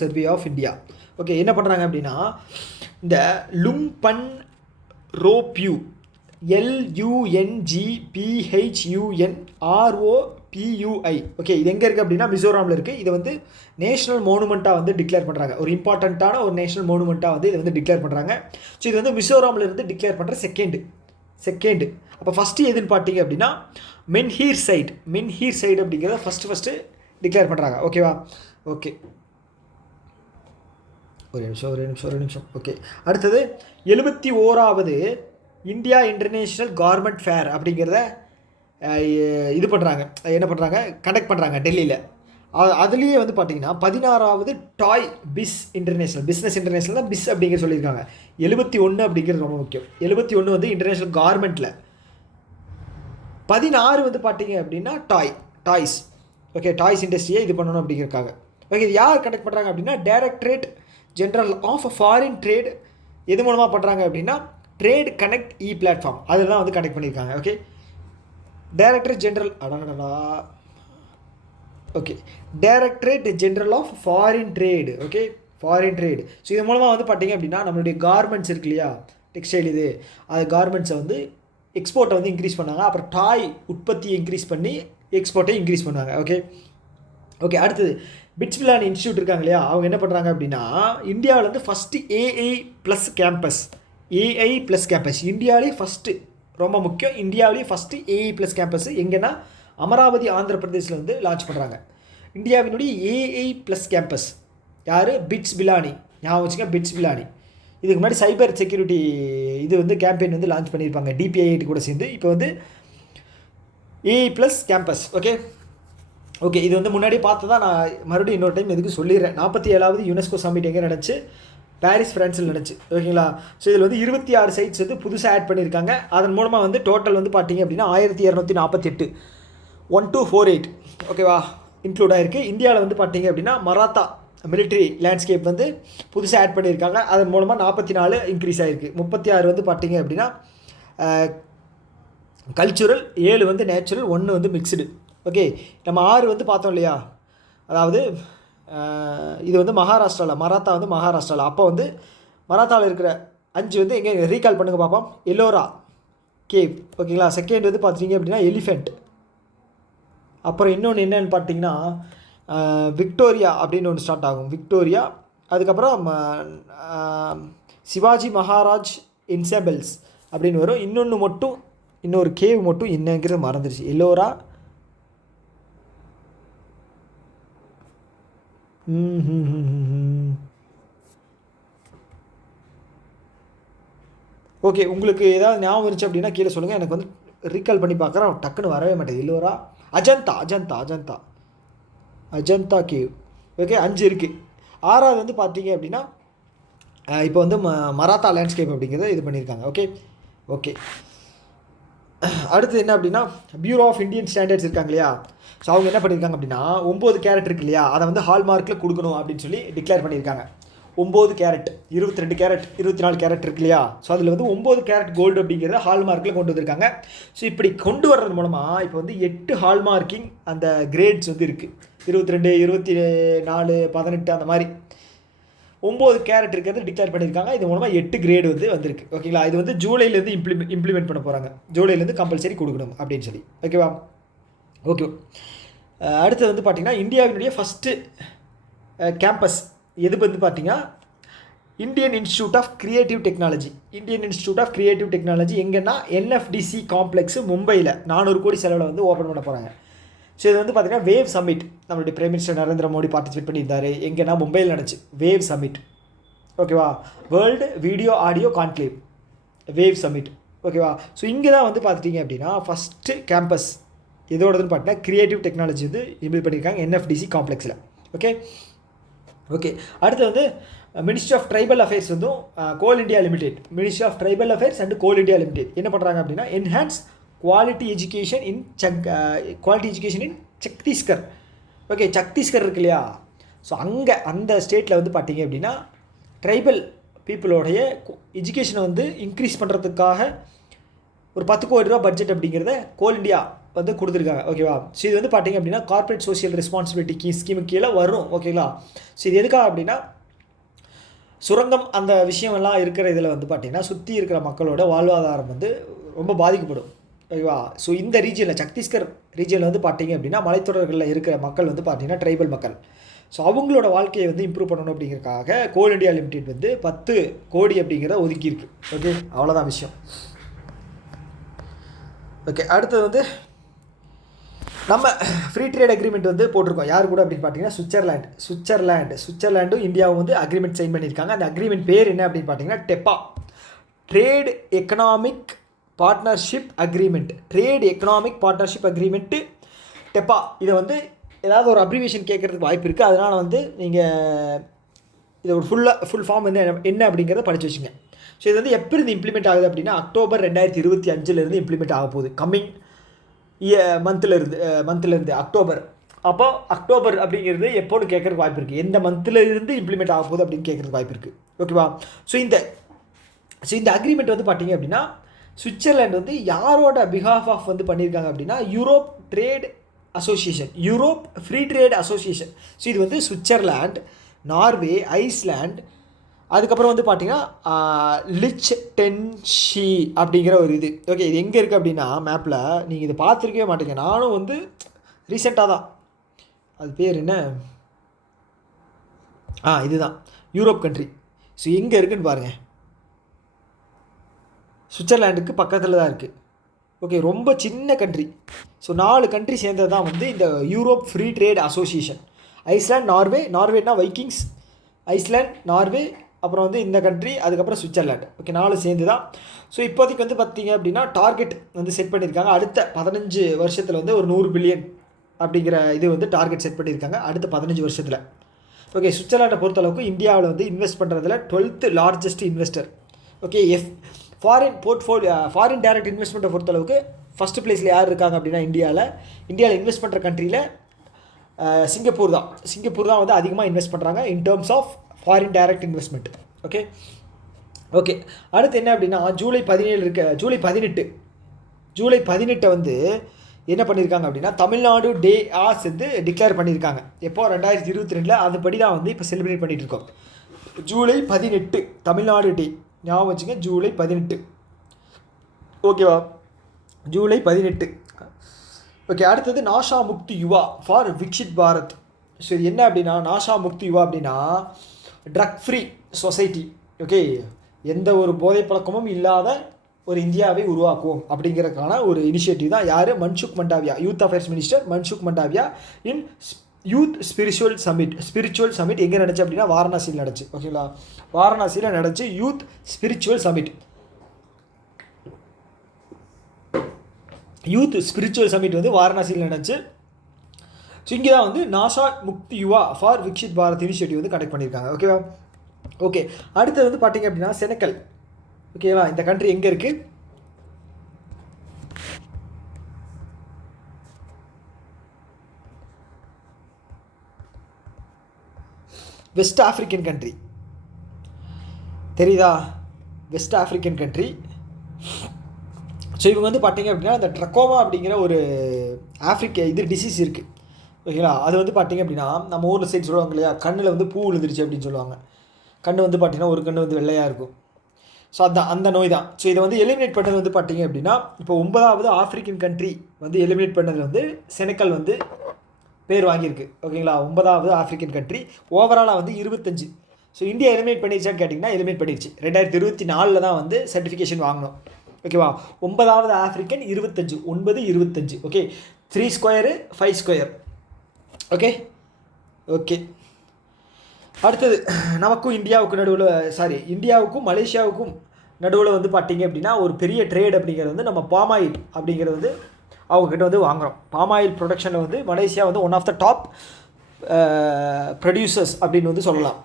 survey of India. Okay, என்ன பண்ணுறாங்க அப்படின்னா இந்த Lungphun Ropui, LUNGPHUNROPYU PUI. Okay, இது எங்கே இருக்குது அப்படின்னா மிசோராமில் இருக்குது. இது வந்து நேஷனல் மோனுமெண்ட்டாக வந்து டிக்ளேர் பண்ணுறாங்க. ஒரு இம்பார்ட்டண்ட்டான ஒரு நேஷனல் மோனுமெண்ட்டாக வந்து இது வந்து டிக்ளேர் பண்ணுறாங்க. ஸோ இது வந்து மிசோராமில் இருந்து டிக்ளேர் பண்ணுற செகண்டு. அப்போ ஃபஸ்ட்டு எதுன்னு பார்த்தீங்க அப்படின்னா மென்ஹீர் சைட் அப்படிங்கிறத ஃபஸ்ட்டு டிக்ளேர் பண்ணுறாங்க. ஓகேவா? ஓகே, ஒரு நிமிஷம். ஓகே, அடுத்தது 71வது இந்தியா இன்டர்நேஷ்னல் கார்மெண்ட் ஃபேர் அப்படிங்கிறத இது பண்ணுறாங்க. என்ன பண்ணுறாங்க? கண்டக்ட் பண்ணுறாங்க டெல்லியில். அதுலேயே வந்து பார்த்தீங்கன்னா 16வது டாய் பிஸ்னஸ் இன்டர்நேஷ்னல் தான் பிஸ் அப்படிங்கிற சொல்லியிருக்காங்க. 71 அப்படிங்கிறது ரொம்ப முக்கியம். 71 வந்து இன்டர்நேஷ்னல் கார்மெண்ட்டில். 16 வந்து பார்த்தீங்க அப்படின்னா டாய்ஸ். ஓகே, டாய்ஸ் இண்டஸ்ட்ரியை இது பண்ணணும் அப்படிங்கிறக்காக. ஓகே, இது யார் கண்டக்ட் பண்ணுறாங்க அப்படின்னா directorate general of foreign trade. எது மூலமாக பண்ணுறாங்க அப்படின்னா ட்ரேட் கனெக்ட் பிளாட்ஃபார்ம் அதெல்லாம் வந்து கனெக்ட் பண்ணியிருக்காங்க. Okay, directorate general directorate general of foreign trade. Okay, foreign trade. So இது மூலமாக வந்து பார்த்தீங்க அப்படின்னா நம்மளுடைய கார்மெண்ட்ஸ் இருக்கு இல்லையா, டெக்ஸ்டைல், அது கார்மெண்ட்ஸை வந்து எக்ஸ்போர்ட்டை வந்து இன்க்ரீஸ் பண்ணாங்க. அப்புறம் டாய் உற்பத்தியை இன்க்ரீஸ் பண்ணி எக்ஸ்போர்ட்டை இன்க்ரீஸ் பண்ணுவாங்க. ஓகே, அடுத்தது பிட்ஸ் பிலானி இன்ஸ்டியூட் இருக்காங்க இல்லையா, அவங்க என்ன பண்ணுறாங்க அப்படின்னா இந்தியாவில் வந்து ஃபஸ்ட்டு AI ப்ளஸ் கேம்பஸ் இந்தியாவிலே ஃபஸ்ட்டு, ரொம்ப முக்கியம், இந்தியாவிலேயே ஃபஸ்ட்டு AI ப்ளஸ் கேம்பஸ் எங்கன்னா அமராவதி ஆந்திர பிரதேசில் வந்து லான்ச் பண்ணுறாங்க. இந்தியாவினுடைய AI ப்ளஸ் கேம்பஸ் யார்? பிட்ஸ் பிலானி. ஞாபகம் வச்சுங்க, பிட்ஸ் பிலானி. இதுக்கு முன்னாடி சைபர் செக்யூரிட்டி இது வந்து கேம்பெயின் வந்து லான்ச் பண்ணியிருப்பாங்க DPIIT கூட சேர்ந்து. இப்போ வந்து AI ப்ளஸ் கேம்பஸ். ஓகே, இது வந்து முன்னாடி பார்த்து தான் நான் மறுபடியும் இன்னொரு டைம் இதுக்கு சொல்லிடுறேன். 47வது யுனெஸ்கோ சமிட் எங்கே நடந்துச்சு? பாரிஸ், ஃப்ரான்ஸில் நடந்துச்சு. ஓகேங்களா? ஸோ இதில் வந்து 26 சைட்ஸ் வந்து புதுசாக ஆட் பண்ணியிருக்காங்க. அதன் மூலமாக வந்து டோட்டல் வந்து பார்த்தீங்க அப்படின்னா 1248 1248 ஓகேவா இன்க்ளூட் ஆகிருக்கு. இந்தியாவில் வந்து பார்த்தீங்க அப்படின்னா மராத்தா மிலிட்ரி லேண்ட்ஸ்கேப் வந்து புதுசாக ஆட் பண்ணியிருக்காங்க. அதன் மூலமாக 44 இன்க்ரீஸ் ஆகிருக்கு. 36 வந்து பார்த்தீங்க அப்படின்னா கல்ச்சுரல், 7 வந்து நேச்சுரல், 1 வந்து மிக்ஸ்டு. ஓகே, நம்ம 6 வந்து பார்த்தோம் இல்லையா, அதாவது இது வந்து மகாராஷ்டிராவில், மராத்தா வந்து மகாராஷ்டிராவில். அப்போ வந்து மராத்தாவில் இருக்கிற 5 வந்து எங்கே ரீகால் பண்ணுங்கள் பார்ப்போம். எல்லோரா கேவ். ஓகேங்களா? செகண்ட் வந்து பார்த்தீங்க அப்படின்னா எலிஃபெண்ட். அப்புறம் இன்னொன்று என்னென்னு பார்த்தீங்கன்னா விக்டோரியா அப்படின்னு ஒன்று ஸ்டார்ட் ஆகும், விக்டோரியா. அதுக்கப்புறம் சிவாஜி மகாராஜ் இன்செபிள்ஸ் அப்படின்னு வரும். இன்னொரு கேவ் மட்டும் என்னங்கிறது மறந்துடுச்சு. எல்லோரா ஓகே, உங்களுக்கு ஏதாவது ஞாபகம் இருந்துச்சு அப்படின்னா கீழே சொல்லுங்கள். எனக்கு வந்து ரீகால் பண்ணி பார்க்குறேன், டக்குன்னு வரவே மாட்டேது. எல்லோரா அஜந்தா கேவ். ஓகே, 5 இருக்குது. 6வது வந்து பார்த்தீங்க அப்படின்னா இப்போ வந்து மராத்தா லேண்ட்ஸ்கேப் அப்படிங்கிறத இது பண்ணியிருக்காங்க. ஓகே, அடுத்து என்ன அப்படின்னா பியூரோ ஆஃப் இந்தியன் ஸ்டாண்டர்ட்ஸ் இருக்காங்க இல்லையா, ஸோ அவங்க என்ன பண்ணியிருக்காங்க அப்படின்னா 9 கேரட் இருக்கு இல்லையா, அதை வந்து ஹால்மார்க்கில் கொடுக்கணும் அப்படின்னு சொல்லி டிக்ளேர் பண்ணியிருக்காங்க. 9 கேரட், 22 கேரட், 24 கேரட் இருக்கு இல்லையா, ஸோ அதில் வந்து 9 கேரட் கோல்டு அப்படிங்கிறத ஹால்மார்க்கில் கொண்டு வந்திருக்காங்க. ஸோ இப்படி கொண்டு வர்றது மூலமாக இப்போ வந்து 8 ஹால்மார்க்கிங் அந்த கிரேட்ஸ் வந்து இருக்குது. 22, 24, 18 அந்த மாதிரி 9 கேரட் இருக்கிறது டிக்ளேர் பண்ணியிருக்காங்க. இது மூலமாக 8 கிரேடு வந்து வந்திருக்கு. ஓகேங்களா? இது வந்து ஜூலைலேருந்து இம்ப்ளிமெண்ட் பண்ண போகிறாங்க. ஜூலைலேருந்து கம்பல்சரி கொடுக்கணும் அப்படின்னு சொல்லி. ஓகே. அடுத்து வந்து பார்த்திங்கன்னா இந்தியாவினுடைய ஃபஸ்ட்டு கேம்பஸ் எது வந்து பார்த்திங்கன்னா Indian institute of creative technology எங்கன்னா NFDC காம்ப்ளெக்ஸ் மும்பையில் 400 கோடி செலவில் வந்து ஓப்பன் பண்ண போகிறாங்க. ஸோ இது வந்து பார்த்திங்கன்னா வேவ் சம்மிட், நம்மளுடைய prime minister Narendra Modi participate பண்ணியிருந்தார். எங்கன்னா மும்பையில் நடந்துச்சு வேவ் சம்மிட். ஓகேவா? World video audio conclave, wave summit. ஓகேவா? ஸோ இங்கே தான் வந்து பார்த்துட்டிங்க அப்படின்னா ஃபஸ்ட்டு கேம்பஸ் இதோடதுன்னு பார்த்தீங்கன்னா கிரியேட்டிவ் டெக்னாலஜி வந்து இம்ப்ளிமெண்ட் பண்ணியிருக்காங்க NFDC காம்ப்ளெக்ஸில். ஓகே. அடுத்து வந்து மினிஸ்ட்ரி ஆஃப் ட்ரைபல் அஃபேர்ஸ் வந்து coal India limited, ministry of tribal affairs and coal India limited என்ன பண்ணுறாங்க அப்படின்னா enhance quality education in Chhattisgarh. Okay, Chhattisgarh இருக்கு இல்லையா, ஸோ அங்கே அந்த ஸ்டேட்டில் வந்து பார்த்தீங்க அப்படின்னா ட்ரைபல் பீப்புளோடைய எஜுகேஷனை வந்து இன்க்ரீஸ் பண்ணுறதுக்காக ஒரு 10 கோடி ரூபா பட்ஜெட் அப்படிங்கிறத கோல் இண்டியா வந்து கொடுத்துருக்காங்க. ஓகேவா? ஸோ இது வந்து பார்த்தீங்க அப்படின்னா கார்ப்பரேட் சோஷியல் ரெஸ்பான்சிபிலிட்டி ஸ்கீமுக்கு கீழே வரும். ஓகேங்களா? ஸோ இது எதுக்காக அப்படின்னா சுரங்கம் அந்த விஷயமெல்லாம் இருக்கிற இதில் வந்து பார்த்திங்கன்னா சுற்றி இருக்கிற மக்களோட வாழ்வாதாரம் வந்து ரொம்ப பாதிக்கப்படும். ஓகேவா. ஸோ இந்த ரீஜியனில் சத்தீஸ்கர் ரீஜியனில் வந்து பார்த்தீங்க அப்படின்னா மலைத்தொடர்களில் இருக்கிற மக்கள் வந்து பார்த்தீங்கன்னா ட்ரைபல் மக்கள். ஸோ அவங்களோட வாழ்க்கையை வந்து இம்ப்ரூவ் பண்ணணும் அப்படிங்கிறதுக்காக கோல் இண்டியா லிமிடெட் வந்து 10 கோடி அப்படிங்கிறத ஒதுக்கியிருக்கு. ஓகே, அவ்வளோதான் விஷயம். ஓகே, அடுத்தது வந்து நம்ம ஃப்ரீ ட்ரேட் அக்ரிமெண்ட் வந்து போட்டிருக்கோம். யார் கூட அப்படின்னு பார்த்தீங்கன்னா சுவிட்சர்லாண்டும் இந்தியாவும் வந்து அக்ரிமெண்ட் சைன் பண்ணியிருக்காங்க. அந்த அக்ரிமெண்ட் பேர் என்ன அப்படின்னு பார்த்தீங்கன்னா டெப்பா, ட்ரேட் எக்கனாமிக் பார்ட்னர்ஷிப் அக்ரிமெண்ட்டு டெப்பா. இதை வந்து ஏதாவது ஒரு அப்ரிவேஷன் கேட்குறதுக்கு வாய்ப்பு இருக்குது. அதனால் வந்து நீங்கள் இதை ஒரு ஃபுல் ஃபார்ம் வந்து என்ன அப்படிங்கிறத படித்து வச்சுங்க. ஸோ இது வந்து எப்போ இருந்து இம்ப்ளிமெண்ட் ஆகுது அப்படின்னா அக்டோபர் 2025 இம்ப்ளிமெண்ட் ஆக போகுது. கம்மிங் மந்த்லேருந்து அக்டோபர். அப்போ அக்டோபர் அப்படிங்கிறது எப்போன்னு கேட்குறதுக்கு வாய்ப்பு இருக்குது. எந்த மந்த்லேருந்து இம்ப்ளிமெண்ட் ஆக போகுது அப்படின்னு கேட்குறதுக்கு வாய்ப்பு இருக்குது. ஓகேவா. ஸோ இந்த அக்ரிமெண்ட் வந்து பார்த்தீங்க அப்படின்னா சுவிட்சர்லாந்து வந்து யாரோட பிஹாஃப் ஆஃப் வந்து பண்ணியிருக்காங்க அப்படின்னா Europe free trade association. So இது வந்து சுவிட்சர்லாந்து, நார்வே, ஐஸ்லாண்ட், அதுக்கப்புறம் வந்து பார்த்தீங்கன்னா லிச்டென்ஷி அப்படிங்கிற ஒரு இது. ஓகே, இது எங்கே இருக்குது அப்படின்னா மேப்பில் நீங்கள் இதை பார்த்துருக்கவே மாட்டீங்க. நானும் வந்து ரீசெண்டாக தான், அது பேர் என்ன, இதுதான் யூரோப் கண்ட்ரி. ஸோ எங்கே இருக்குதுன்னு பாருங்கள், சுவிட்சர்லாண்டுக்கு பக்கத்தில் தான் இருக்குது. ஓகே, ரொம்ப சின்ன கண்ட்ரி. ஸோ 4 கண்ட்ரி சேர்ந்தது தான் வந்து இந்த Europe free trade association. Iceland, நார்வேனா வைக்கிங்ஸ், ஐஸ்லாண்ட், நார்வே, அப்புறம் வந்து இந்த கண்ட்ரி, அதுக்கப்புறம் சுவிட்சர்லாண்டு. ஓகே, 4 சேர்ந்து தான். ஸோ இப்போதைக்கு வந்து பார்த்திங்க அப்படின்னா டார்கெட் வந்து செட் பண்ணியிருக்காங்க. அடுத்த 15 வருஷத்தில் வந்து ஒரு 100 பில்லியன் அப்படிங்கிற இது வந்து டார்கெட் செட் பண்ணியிருக்காங்க அடுத்த 15 வருஷத்தில். ஓகே, சுவிட்சர்லாண்டை பொறுத்தளவுக்கு இந்தியாவில் வந்து இன்வெஸ்ட் பண்ணுறதுல 12th largest investor. Okay, foreign direct இன்வெஸ்ட்மெண்ட்டை பொறுத்தளவுக்கு ஃபஸ்ட்டு ப்ளேஸில் யார் இருக்காங்க அப்படின்னா இந்தியாவில் இன்வெஸ்ட் பண்ணுற கண்ட்ரியில் சிங்கப்பூர் தான் வந்து அதிகமாக இன்வெஸ்ட் பண்ணுறாங்க in terms of foreign direct investment. Okay, அடுத்து என்ன அப்படின்னா ஜூலை 18 வந்து என்ன பண்ணியிருக்காங்க அப்படின்னா தமிழ்நாடு டே வந்து டிக்ளேர் பண்ணியிருக்காங்க. எப்போ 2022 அதுபடி தான் வந்து இப்போ செலிப்ரேட் பண்ணிகிட்டு இருக்கோம். ஜூலை 18 தமிழ்நாடு டே, ஞாபகம் வச்சுங்க, ஜூலை 18. ஓகேவா, ஜூலை 18. ஓகே, அடுத்தது நாஷா முக்தி யுவா ஃபார் விக்ஷித் பாரத். ஸோ இது என்ன அப்படின்னா நாஷா முக்தி யுவா அப்படின்னா ட்ரக் ஃப்ரீ சொசைட்டி. ஓகே, எந்த ஒரு போதை பழக்கமும் இல்லாத ஒரு இந்தியாவை உருவாக்குவோம் அப்படிங்கிறதுக்கான ஒரு இனிஷியேட்டிவ் தான் யார், Mansukh Mandaviya, youth affairs minister Mansukh Mandaviya in youth spiritual summit எங்கே நடந்துச்சு அப்படின்னா வாரணாசியில் நடந்துச்சு. ஓகேங்களா, வாரணாசியில் நடந்துச்சு யூத் ஸ்பிரிச்சுவல் சமிட் வந்து வாரணாசியில் நடந்துச்சு. ஸோ இங்கே தான் வந்து நாஷா முக்தி யுவா ஃபார் விக்ஷித் பாரத் இனிஷியேட்டிவ் வந்து கண்டக்ட் பண்ணியிருக்காங்க. ஓகேவா. ஓகே, அடுத்தது வந்து பார்த்தீங்க அப்படின்னா செனக்கல். ஓகேவா, இந்த கண்ட்ரி எங்கே இருக்குது, வெஸ்ட் ஆஃப்ரிக்கன் கண்ட்ரி தெரியுதா, வெஸ்ட் ஆஃப்ரிக்கன் கண்ட்ரி. ஸோ இவங்க வந்து பார்த்தீங்க அப்படின்னா இந்த ட்ரக்கோமா அப்படிங்கிற ஒரு டிசீஸ் இருக்குது. ஓகேங்களா, அது வந்து பார்த்தீங்க அப்படின்னா நம்ம ஊரில் சைடு சொல்லுவாங்க இல்லையா, கண்ணில் வந்து பூ விழுந்துருச்சு அப்படின்னு சொல்லுவாங்க. கண் வந்து பார்த்தீங்கன்னா ஒரு கண் வந்து வெள்ளையாக இருக்கும். ஸோ அந்த நோய் தான். ஸோ இதை வந்து எலிமினேட் பண்ணது வந்து பார்த்தீங்க அப்படின்னா இப்போ 9வது ஆஃப்ரிக்கன் கண்ட்ரி வந்து எலிமினேட் பண்ணது வந்து செனக்கல் வந்து பேர் வாங்கியிருக்கு. ஓகேங்களா, 9வது ஆஃப்ரிக்கன் கண்ட்ரி. ஓவராலாக வந்து 25. ஸோ இந்தியா எலிமினேட் பண்ணிடுச்சான்னு கேட்டிங்கன்னா எலிமினேட் பண்ணிடுச்சு. 2024 தான் வந்து சர்டிஃபிகேஷன் வாங்கணும். ஓகேவா, 9வது African 25. Okay, 3 square 5 square. Okay, அடுத்தது நமக்கும் இந்தியாவுக்கும் மலேசியாவுக்கும் நடுவில் வந்து பார்த்தீங்க அப்படின்னா ஒரு பெரிய ட்ரேட் அப்படிங்கிறது வந்து நம்ம பாமாயில் அப்படிங்கிறது வந்து அவங்கக்கிட்ட வந்து வாங்குகிறோம். பாமாயில் ப்ரொடக்ஷனில் வந்து மலேசியா வந்து one of the top producers அப்படின்னு வந்து சொல்லலாம்.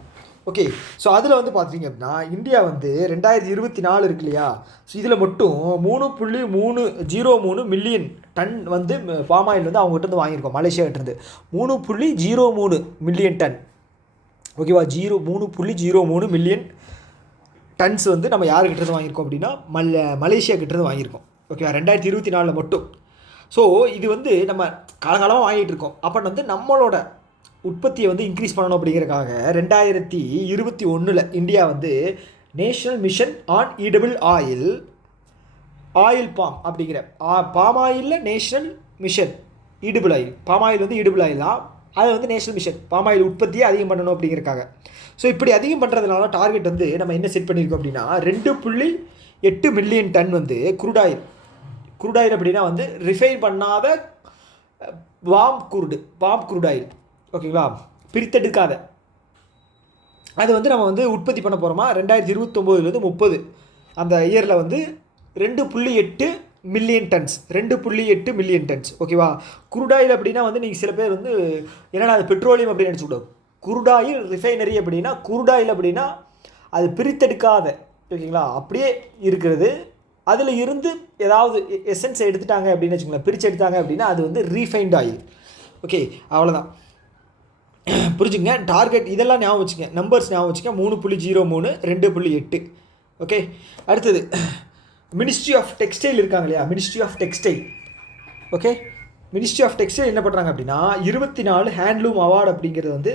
ஓகே, ஸோ அதில் வந்து பார்த்தீங்க அப்படின்னா இந்தியா வந்து 2024 இருக்கு இல்லையா, ஸோ இதில் மட்டும் 3.303 மில்லியன் டன் வந்து பாமாயில் வந்து அவங்ககிட்ட வந்து வாங்கியிருக்கோம். மலேசியாகிட்டேருந்து 3.03 மில்லியன் டன். ஓகேவா, 3.03 மில்லியன் டன்ஸ் வந்து நம்ம யாருக்கிட்டேருந்து வாங்கியிருக்கோம் அப்படின்னா மலேசியா கிட்டேருந்து வாங்கியிருக்கோம். ஓகேவா, 2024 மட்டும். ஸோ இது வந்து நம்ம காலகாலமாக வாங்கிட்டு இருக்கோம். அப்போ வந்து நம்மளோட உற்பத்தியை வந்து இன்க்ரீஸ் பண்ணணும் அப்படிங்கிறக்காக 2021 இந்தியா வந்து national mission on edible oil oil palm அப்படிங்கிற பாம் ஆயிலில் national mission edible oil. Palm oil வந்து ஈடுபிள் ஆயில் தான், அதை வந்து நேஷனல் மிஷன் பாம் ஆயில் உற்பத்தியை அதிகம் பண்ணணும் அப்படிங்கிறக்காக. ஸோ இப்படி அதிகம் பண்ணுறதுனால டார்கெட் வந்து நம்ம என்ன செட் பண்ணியிருக்கோம் அப்படின்னா 2.8 மில்லியன் டன் வந்து குரூட் ஆயில் அப்படின்னா வந்து ரிஃபைன் பண்ணாத பாம் குரூட் ஆயில், ஓகேங்களா, பிரித்தெடுக்காத, அது வந்து நம்ம வந்து உற்பத்தி பண்ண போகிறோமா 2029 30 அந்த இயரில் வந்து 2.8 மில்லியன் டன்ஸ், ஓகேவா. குருடாயில் அப்படின்னா வந்து நீங்கள் சில பேர் வந்து என்னென்னா அது பெட்ரோலியம் அப்படின்னு நினச்சி விடும். குருடாயில் ரிஃபைனரி அப்படின்னா குருடாயில் அப்படின்னா அது பிரித்தெடுக்காத, ஓகேங்களா, அப்படியே இருக்கிறது. அதில் இருந்து ஏதாவது எசன்ஸை எடுத்துட்டாங்க அப்படின்னு வச்சுக்கோங்களேன், பிரித்து எடுத்தாங்க அப்படின்னா அது வந்து ரீஃபைன்ட் ஆயில். ஓகே, அவ்வளோதான், புரிஞ்சுங்க. டார்கெட் இதெல்லாம் ஞாபகம் வச்சுங்க, நம்பர்ஸ் ஞாபகம் வச்சுங்க. 3.03 2.8. ஓகே, அடுத்தது மினிஸ்ட்ரி ஆஃப் டெக்ஸ்டைல் இருக்காங்க இல்லையா, ministry of textile. Okay, ministry of textile என்ன பண்ணுறாங்க அப்படின்னா 24 ஹேண்ட்லூம் அவார்டு அப்படிங்கிறது வந்து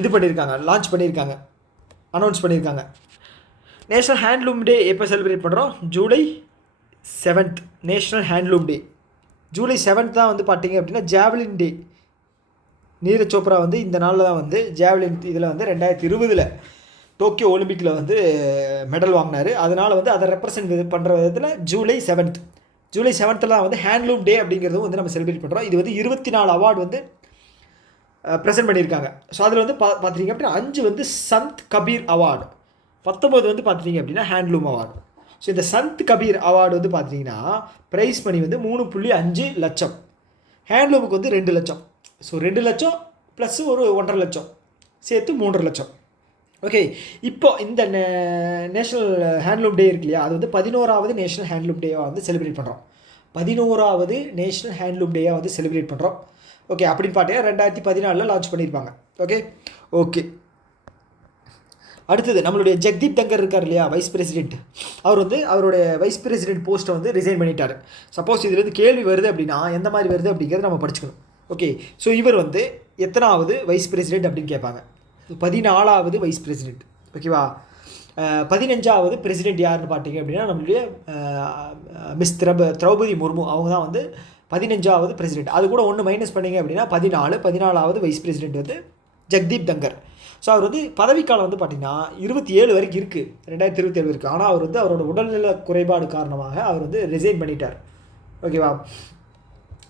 இது பண்ணியிருக்காங்க, லான்ச் பண்ணியிருக்காங்க, அனௌன்ஸ் பண்ணியிருக்காங்க. நேஷ்னல் ஹேண்ட்லூம் டே எப்போ செலிப்ரேட் பண்ணுறோம்? ஜூலை 7th நேஷ்னல் ஹேண்ட்லூம் டே. ஜூலை 7th தான் வந்து பார்த்தீங்க அப்படின்னா ஜாவலின் டே. நீரஜ் சோப்ரா வந்து இந்த நாளில் தான் வந்து ஜாவலின் இதில் வந்து 2020 டோக்கியோ ஒலிம்பிக்கில் வந்து மெடல் வாங்கினார். அதனால் வந்து அதை ரெப்ரசன்ட் பண்ணுற விதத்தில் ஜூலை 7th தான் வந்து ஹேண்ட்லூம் டே அப்படிங்கிறதும் வந்து நம்ம செலிப்ரேட் பண்ணுறோம். இது வந்து 24 அவார்டு வந்து ப்ரெசென்ட் பண்ணியிருக்காங்க. ஸோ அதில் வந்து பார்த்துட்டிங்க அப்படின்னா 5 வந்து சந்த் கபீர் அவார்டு, 19 வந்து பார்த்துட்டிங்க அப்படின்னா ஹேண்ட்லூம் அவார்டு. ஸோ இந்த சந்த் கபீர் அவார்டு வந்து பார்த்திங்கன்னா ப்ரைஸ் மணி வந்து 3.5 லட்சம், ஹேண்ட்லூமுக்கு வந்து 2 லட்சம். ஸோ 2 லட்சம் ப்ளஸ் ஒரு 1.5 லட்சம் சேர்த்து 3.5 லட்சம். ஓகே, இப்போ இந்த நேஷ்னல் ஹேண்ட்லூம் டே இருக்கு இல்லையா, அது வந்து 11வது நேஷ்னல் ஹேண்ட்லூம் டேவாக வந்து செலிப்ரேட் பண்ணுறோம். 11வது நேஷ்னல் ஹேண்ட்லூம் டேயாக வந்து செலிப்ரேட் பண்ணுறோம். ஓகே, அப்படின்னு பார்த்தீங்கன்னா 2014 லான்ச் பண்ணியிருப்பாங்க. ஓகே, அடுத்தது நம்மளுடைய ஜெக்தீப் தங்கர் இருக்கார் இல்லையா, வைஸ் பிரசிடென்ட். அவர் வந்து அவருடைய வைஸ் பிரசிடென்ட் போஸ்ட்டை வந்து ரிசைன் பண்ணிட்டார். சப்போஸ் இதுலேருந்து கேள்வி வருது அப்படின்னா எந்த மாதிரி வருது அப்படிங்கிறத நம்ம படிச்சுக்கணும். ஓகே, ஸோ இவர் வந்து எத்தனாவது வைஸ் பிரசிடென்ட் அப்படின்னு கேட்பாங்க. 14வது வைஸ் பிரசிடென்ட், ஓகேவா. 15வது பிரசிடென்ட் யாருன்னு பார்த்தீங்க அப்படின்னா நம்மளுடைய மிஸ் திரௌபதி முர்மு, அவங்க தான் வந்து 15வது பிரசிடென்ட். அது கூட ஒன்று மைனஸ் பண்ணிங்க அப்படின்னா 14வது வைஸ் பிரசிடென்ட் வந்து ஜெக்தீப் தங்கர். ஸோ அவர் வந்து பதவிக்காலம் வந்து பார்த்திங்கன்னா 27 வரைக்கும் இருக்குது, 2027 இருக்குது. ஆனால் அவர் வந்து அவரோட உடல்நல குறைபாடு காரணமாக அவர் வந்து ரிசைன் பண்ணிட்டார், ஓகேவா.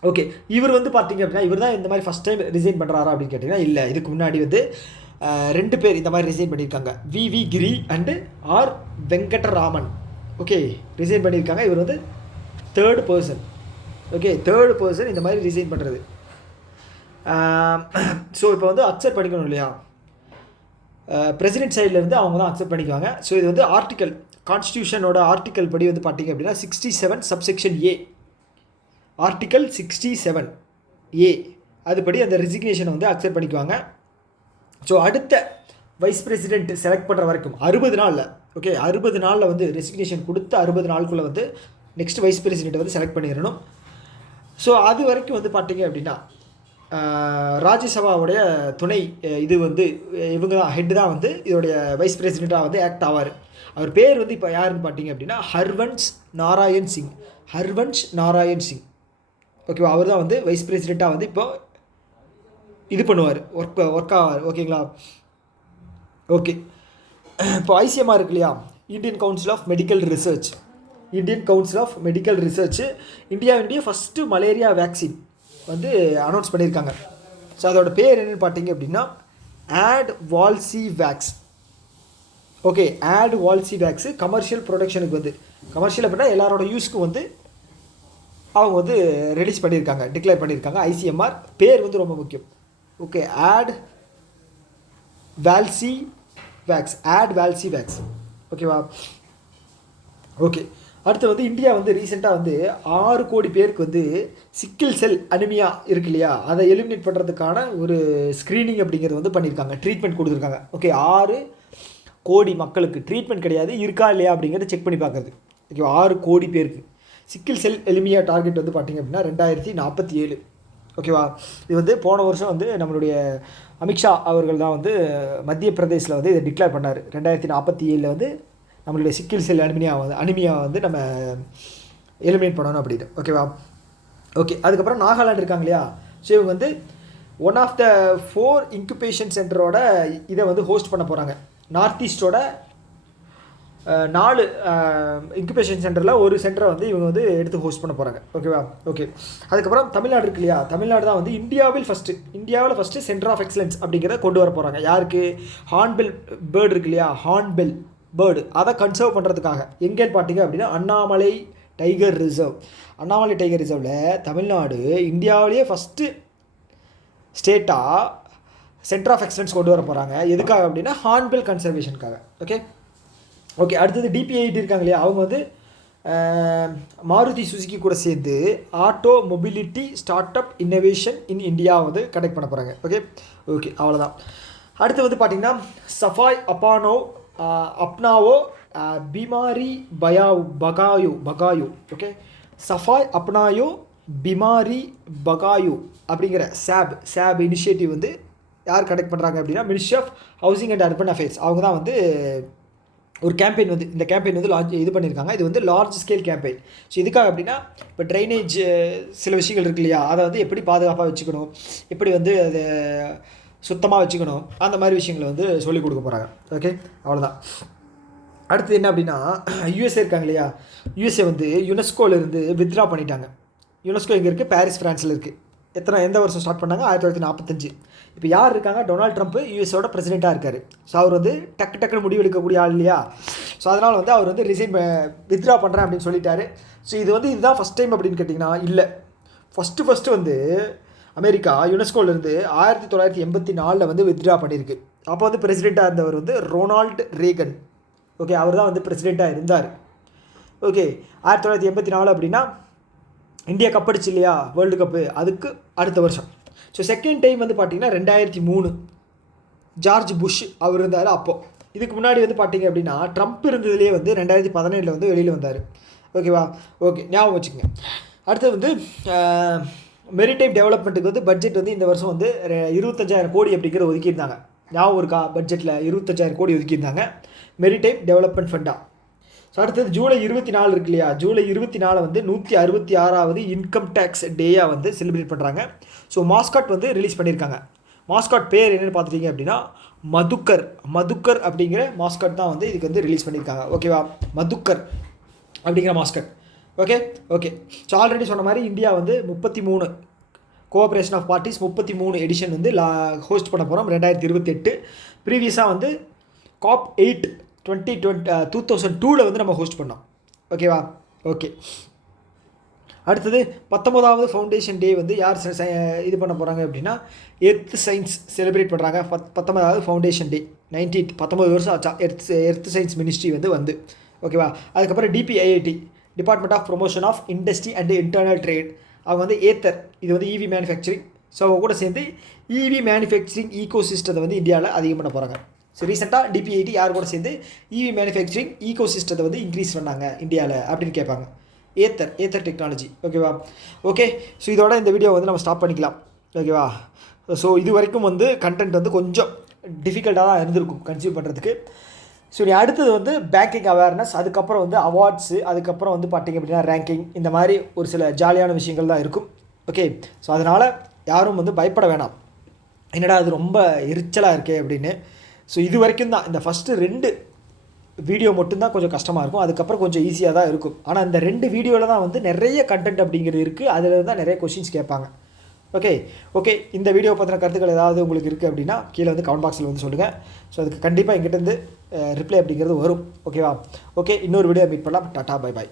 ஓகே, இவர் வந்து பார்த்திங்க அப்படின்னா இவர் தான் இந்த மாதிரி ஃபஸ்ட் டைம் ரிசைன் பண்ணுறாரா அப்படின்னு கேட்டிங்கன்னா இல்லை. இதுக்கு முன்னாடி வந்து 2 பேர் இந்த மாதிரி ரிசைன் பண்ணியிருக்காங்க, V Giri and R Venkataraman. Okay, resign பண்ணியிருக்காங்க. இவர் வந்து தேர்ட் பர்சன் இந்த மாதிரி ரிசைன் பண்ணுறது. ஸோ இப்போ வந்து அக்செப்ட் பண்ணிக்கணும் இல்லையா, பிரசிடென்ட் சைட்லேருந்து அவங்க தான் அக்செப்ட் பண்ணிக்குவாங்க. ஸோ இது வந்து கான்ஸ்டியூஷனோட ஆர்டிக்கல் படி வந்து பார்த்திங்க அப்படின்னா 67 சப்செக்ஷன் ஏ, ஆர்டிக்கல் 67 ஏ அதுபடி அந்த ரெசிக்னேஷனை வந்து அக்செப்ட் பண்ணிக்குவாங்க. ஸோ அடுத்த வைஸ் பிரசிடென்ட் செலக்ட் பண்ணுற வரைக்கும் 60 நாளில், ஓகே, 60 நாளில் வந்து ரெசிக்னேஷன் கொடுத்து 60 நாளுக்குள்ளே வந்து நெக்ஸ்ட் வைஸ் பிரசிடென்ட்டை வந்து செலக்ட் பண்ணிடணும். ஸோ அது வரைக்கும் வந்து பார்த்திங்க அப்படின்னா ராஜ்யசபாவுடைய துணை இது வந்து இவங்க தான் ஹெட்டு தான் வந்து இதோடைய வைஸ் பிரசிடெண்ட்டாக வந்து ஆக்ட் ஆவார். அவர் பேர் வந்து இப்போ யாருன்னு பார்த்தீங்க அப்படின்னா ஹர்வன்ஷ் நாராயண் சிங், ஓகேவா. அவர் தான் வந்து வைஸ் பிரசிடெண்ட்டாக வந்து இப்போ இது பண்ணுவார், ஒர்க் ஆவார், ஓகேங்களா. ஓகே, இப்போ ஐசிஎம்ஆர் இருக்கு இல்லையா, Indian council of medical research இந்தியாவினுடைய ஃபஸ்ட்டு மலேரியா வேக்சின் வந்து அனௌன்ஸ் பண்ணியிருக்காங்க. ஸோ அதோட பேர் என்னென்னு பார்த்தீங்க அப்படின்னா ஆட்வால்சிவேக்ஸ். ஓகே, ஆட்வால்சிவேக்ஸ் கமர்ஷியல் ப்ரொடக்ஷனுக்கு வந்து கமர்ஷியல் அப்படின்னா எல்லாரோட யூஸ்க்கும் வந்து அவங்க வந்து ரிலீஸ் பண்ணியிருக்காங்க, டிக்ளேர் பண்ணியிருக்காங்க. ஐசிஎம்ஆர் பேர் வந்து ரொம்ப முக்கியம். ஓகே, ஆட்வால்சிவேக்ஸ், ஓகேவா. ஓகே, அடுத்து வந்து இந்தியா வந்து ரீசெண்டாக வந்து 6 கோடி பேருக்கு வந்து சிக்கிள் செல் அனிமியா இருக்கு இல்லையா, அதை எலிமினேட் பண்ணுறதுக்கான ஒரு ஸ்க்ரீனிங் அப்படிங்கிறது வந்து பண்ணியிருக்காங்க, ட்ரீட்மெண்ட் கொடுத்துருக்காங்க. ஓகே, 6 கோடி மக்களுக்கு ட்ரீட்மெண்ட் கிடையாது, இருக்கா இல்லையா அப்படிங்கிறத செக் பண்ணி பார்க்குறது. ஓகே, 6 கோடி பேருக்கு சிக்கிள் செல் எலிமியா டார்கெட் வந்து பார்த்திங்க அப்படின்னா 2047, ஓகேவா. இது வந்து போன வருஷம் வந்து நம்மளுடைய அமித்ஷா அவர்கள் தான் வந்து மத்திய பிரதேசில் வந்து இதை டிக்ளேர் பண்ணார். 2047 வந்து நம்மளுடைய சிக்கிள் செல் அனிமியா வந்து நம்ம எலிமினேட் பண்ணணும் அப்படின்னு. ஓகேவா? ஓகே. அதுக்கப்புறம் நாகாலாந்து இருக்காங்க இல்லையா, ஸோ இவங்க வந்து ஒன் ஆஃப் த 4 இன்குபேஷன் சென்டரோட இதை வந்து ஹோஸ்ட் பண்ண போகிறாங்க. நார்த் ஈஸ்டோட 4 இன்குபேஷன் சென்டரில் ஒரு சென்டரை வந்து இவங்க வந்து எடுத்து ஹோஸ்ட் பண்ண போகிறாங்க. ஓகேவா? ஓகே. அதுக்கப்புறம் தமிழ்நாடு இருக்கு இல்லையா, தமிழ்நாடு தான் வந்து இந்தியாவில் ஃபஸ்ட்டு சென்டர் ஆஃப் எக்ஸலன்ஸ் அப்படிங்கிறத கொண்டு வர போகிறாங்க. யாருக்கு? ஹார்ன்பில் பேர்டு இருக்கு இல்லையா, ஹார்ன்பில் பேர்டு, அதை கன்சர்வ் பண்ணுறதுக்காக. எங்கேன்னு பார்த்தீங்க அப்படின்னா Annamalai tiger reserve. Annamalai tiger ரிசர்வில் தமிழ்நாடு இந்தியாவிலேயே ஃபஸ்ட்டு ஸ்டேட்டாக சென்டர் ஆஃப் எக்ஸலன்ஸ் கொண்டு வர போகிறாங்க. எதுக்காக அப்படின்னா ஹார்ன்பில் கன்சர்வேஷனுக்காக. ஓகே. ஓகே. அடுத்தது DPIIT இருக்காங்க இல்லையா, அவங்க வந்து மாருதி சுசுகி கூட சேர்ந்து auto mobility start up innovation in India வந்து கனெக்ட் பண்ண போகிறாங்க. ஓகே. ஓகே. அவ்வளோதான். அடுத்து வந்து பார்த்திங்கன்னா சஃபாய் அப்னாவோ பிமாரி பகாயோ. ஓகே. சஃபாய் அப்னாயோ பிமாரி பகாயோ அப்படிங்கிற சாப் இனிஷியேட்டிவ் வந்து யார் கனெக்ட் பண்ணுறாங்க அப்படின்னா ministry of housing and urban affairs. அவங்க தான் வந்து ஒரு கேம்பெயின் வந்து இந்த கேம்பெயின் வந்து இது பண்ணியிருக்காங்க. இது வந்து லார்ஜ் ஸ்கேல் கேம்பெயின். ஸோ இதுக்காக அப்படின்னா இப்போ ட்ரைனேஜ் சில விஷயங்கள் இருக்கு இல்லையா, அதை வந்து எப்படி பாதுகாப்பாக வச்சுக்கணும், எப்படி வந்து அதை சுத்தமாக வச்சுக்கணும், அந்த மாதிரி விஷயங்களை வந்து சொல்லிக் கொடுக்க போகிறாங்க. ஓகே. அவ்வளோதான். அடுத்து என்ன அப்படின்னா USA இருக்காங்க இல்லையா, USA வந்து யுனெஸ்கோலேருந்து வித்ட்ரா பண்ணிட்டாங்க. யுனெஸ்கோ எங்கே இருக்குது? பாரிஸ், ஃப்ரான்ஸில் இருக்குது. எந்த வருஷம் ஸ்டார்ட் பண்ணாங்க? 1945. இப்போ யார் இருக்காங்க? டொனால்ட் ட்ரம்ப் யூஎஸோட பிரசிடெண்ட்டாக இருக்கார். ஸோ அவர் வந்து டக்குன்னு முடிவெடுக்கக்கூடிய ஆள் இல்லையா, ஸோ அதனால் வந்து அவர் வந்து வித்ட்ரா பண்ணுறேன் அப்படின்னு சொல்லிட்டாரு. ஸோ இதுதான் ஃபஸ்ட் டைம் அப்படின்னு கேட்டிங்கன்னா இல்லை. ஃபஸ்ட்டு வந்து அமெரிக்கா யுனெஸ்கோலேருந்து 1984 வந்து வித்ட்ரா பண்ணியிருக்கு. அப்போ வந்து பிரசிடெண்ட்டாக இருந்தவர் வந்து ரொனால்ட் ரேகன். ஓகே. அவர் தான் வந்து பிரசிடெண்ட்டாக இருந்தார். ஓகே. 1984 அப்படின்னா இந்தியா கப் அடிச்சு இல்லையா, வேர்ல்டு கப்பு, அதுக்கு அடுத்த வருஷம். ஸோ செகண்ட் டைம் வந்து பார்த்திங்கன்னா 2003 ஜார்ஜ் புஷ் அவர் இருந்தார் அப்போது. இதுக்கு முன்னாடி வந்து பார்த்திங்க அப்படின்னா ட்ரம்ப் இருந்ததுலேயே வந்து 2017 வந்து வெளியில் வந்தார். ஓகேவா? ஓகே. ஞாபகம் வச்சுக்கோங்க. அடுத்தது வந்து மெரிடைம் டெவலப்மெண்ட்டுக்கு வந்து பட்ஜெட் வந்து இந்த வருஷம் வந்து 25,000 கோடி அப்படிங்கிற ஒதுக்கியிருந்தாங்க. ஞாபகம் இருக்கா? பட்ஜெட்டில் 25,000 கோடி ஒதுக்கியிருந்தாங்க மெரிடைம் டெவலப்மெண்ட் ஃபண்டாக. ஸோ அடுத்தது ஜூலை 24 இருக்கு இல்லையா, ஜூலை 24 வந்து 166வது இன்கம் டேக்ஸ் டேயாக வந்து செலிப்ரேட் பண்ணுறாங்க. ஸோ மாஸ்காட் வந்து ரிலீஸ் பண்ணியிருக்காங்க. மாஸ்காட் பேர் என்னென்னு பார்த்துட்டிங்க அப்படின்னா மதுக்கர் அப்படிங்கிற மாஸ்காட் தான் வந்து இதுக்கு வந்து ரிலீஸ் பண்ணியிருக்காங்க. ஓகேவா? மதுக்கர் அப்படிங்கிற mascot. Okay. Okay. So already சொன்ன மாதிரி இந்தியா வந்து 33 கோஆப்ரேஷன் ஆஃப் பார்ட்டிஸ் 33 எடிஷன் வந்து ஹோஸ்ட் பண்ண போகிறோம் 2028. ப்ரீவியஸாக வந்து COP 8 2002 வந்து நம்ம ஹோஸ்ட் பண்ணோம். ஓகேவா? ஓகே. அடுத்தது 19வது ஃபவுண்டேஷன் டே வந்து யார் இது பண்ண போகிறாங்க அப்படின்னா எர்த் சயின்ஸ் செலிப்ரேட் பண்ணுறாங்க. 19வது ஃபவுண்டேஷன் டே 19 வருஷம் ஆச்சா எர்த் சயின்ஸ் மினிஸ்ட்ரி வந்து. ஓகேவா? அதுக்கப்புறம் DPIIT department of promotion of industry and internal trade, அவங்க வந்து ஏத்தர், இது வந்து EV மேனுஃபேக்சரிங். ஸோ அவங்க கூட சேர்ந்து EV மேனுஃபேக்சரிங் ஈகோ சிஸ்டத்தை வந்து இந்தியாவில் அதிகம் பண்ண போகிறாங்க. ஸோ ரீசெண்டாக DPIIT யார் கூட சேர்ந்து EV மேனுஃபேக்சரிங் ஈகோ சிஸ்டத்தை வந்து இன்க்ரீஸ் பண்ணாங்க இந்தியாவில் அப்படின்னு கேட்பாங்க. ஏத்தர் டெக்னாலஜி. ஓகேவா? ஓகே. ஸோ இதோட இந்த வீடியோ வந்து நம்ம ஸ்டாப் பண்ணிக்கலாம். ஓகேவா? ஸோ இது வரைக்கும் வந்து கண்டென்ட் வந்து கொஞ்சம் டிஃபிகல்ட்டாக தான் இருந்திருக்கும் கன்சியூம் பண்ணுறதுக்கு. ஸோ நீ அடுத்தது வந்து பேங்கிங் அவேர்னஸ், அதுக்கப்புறம் வந்து அவார்ட்ஸு, அதுக்கப்புறம் வந்து பார்த்திங்க அப்படின்னா ரேங்கிங், இந்த மாதிரி ஒரு சில ஜாலியான விஷயங்கள் தான் இருக்கும். ஓகே. ஸோ அதனால் யாரும் வந்து பயப்பட வேணாம், என்னடா அது ரொம்ப எரிச்சலாக இருக்கே அப்படின்னு. ஸோ இது வரைக்கும் தான் இந்த ஃபஸ்ட்டு 2 வீடியோ மட்டும்தான் கொஞ்சம் கஷ்டமாக இருக்கும், அதுக்கப்புறம் கொஞ்சம் ஈஸியாக தான் இருக்கும். ஆனால் இந்த 2 வீடியோவில் தான் வந்து நிறைய கண்டென்ட் அப்படிங்கிறது இருக்குது, அதில் தான் நிறைய கொஷின்ஸ் கேட்பாங்க. ஓகே. இந்த வீடியோ பற்றின கருத்துக்கள் ஏதாவது உங்களுக்கு இருக்குது அப்படின்னா கீழே வந்து கமெண்ட் பாக்ஸில் வந்து சொல்லுங்கள். ஸோ அதுக்கு கண்டிப்பாக எங்கிட்டேருந்து ரிப்ளை அப்படிங்கிறது வரும். ஓகேவா? ஓகே. இன்னொரு வீடியோ மீட் பண்ணலாம். Tata, bye bye.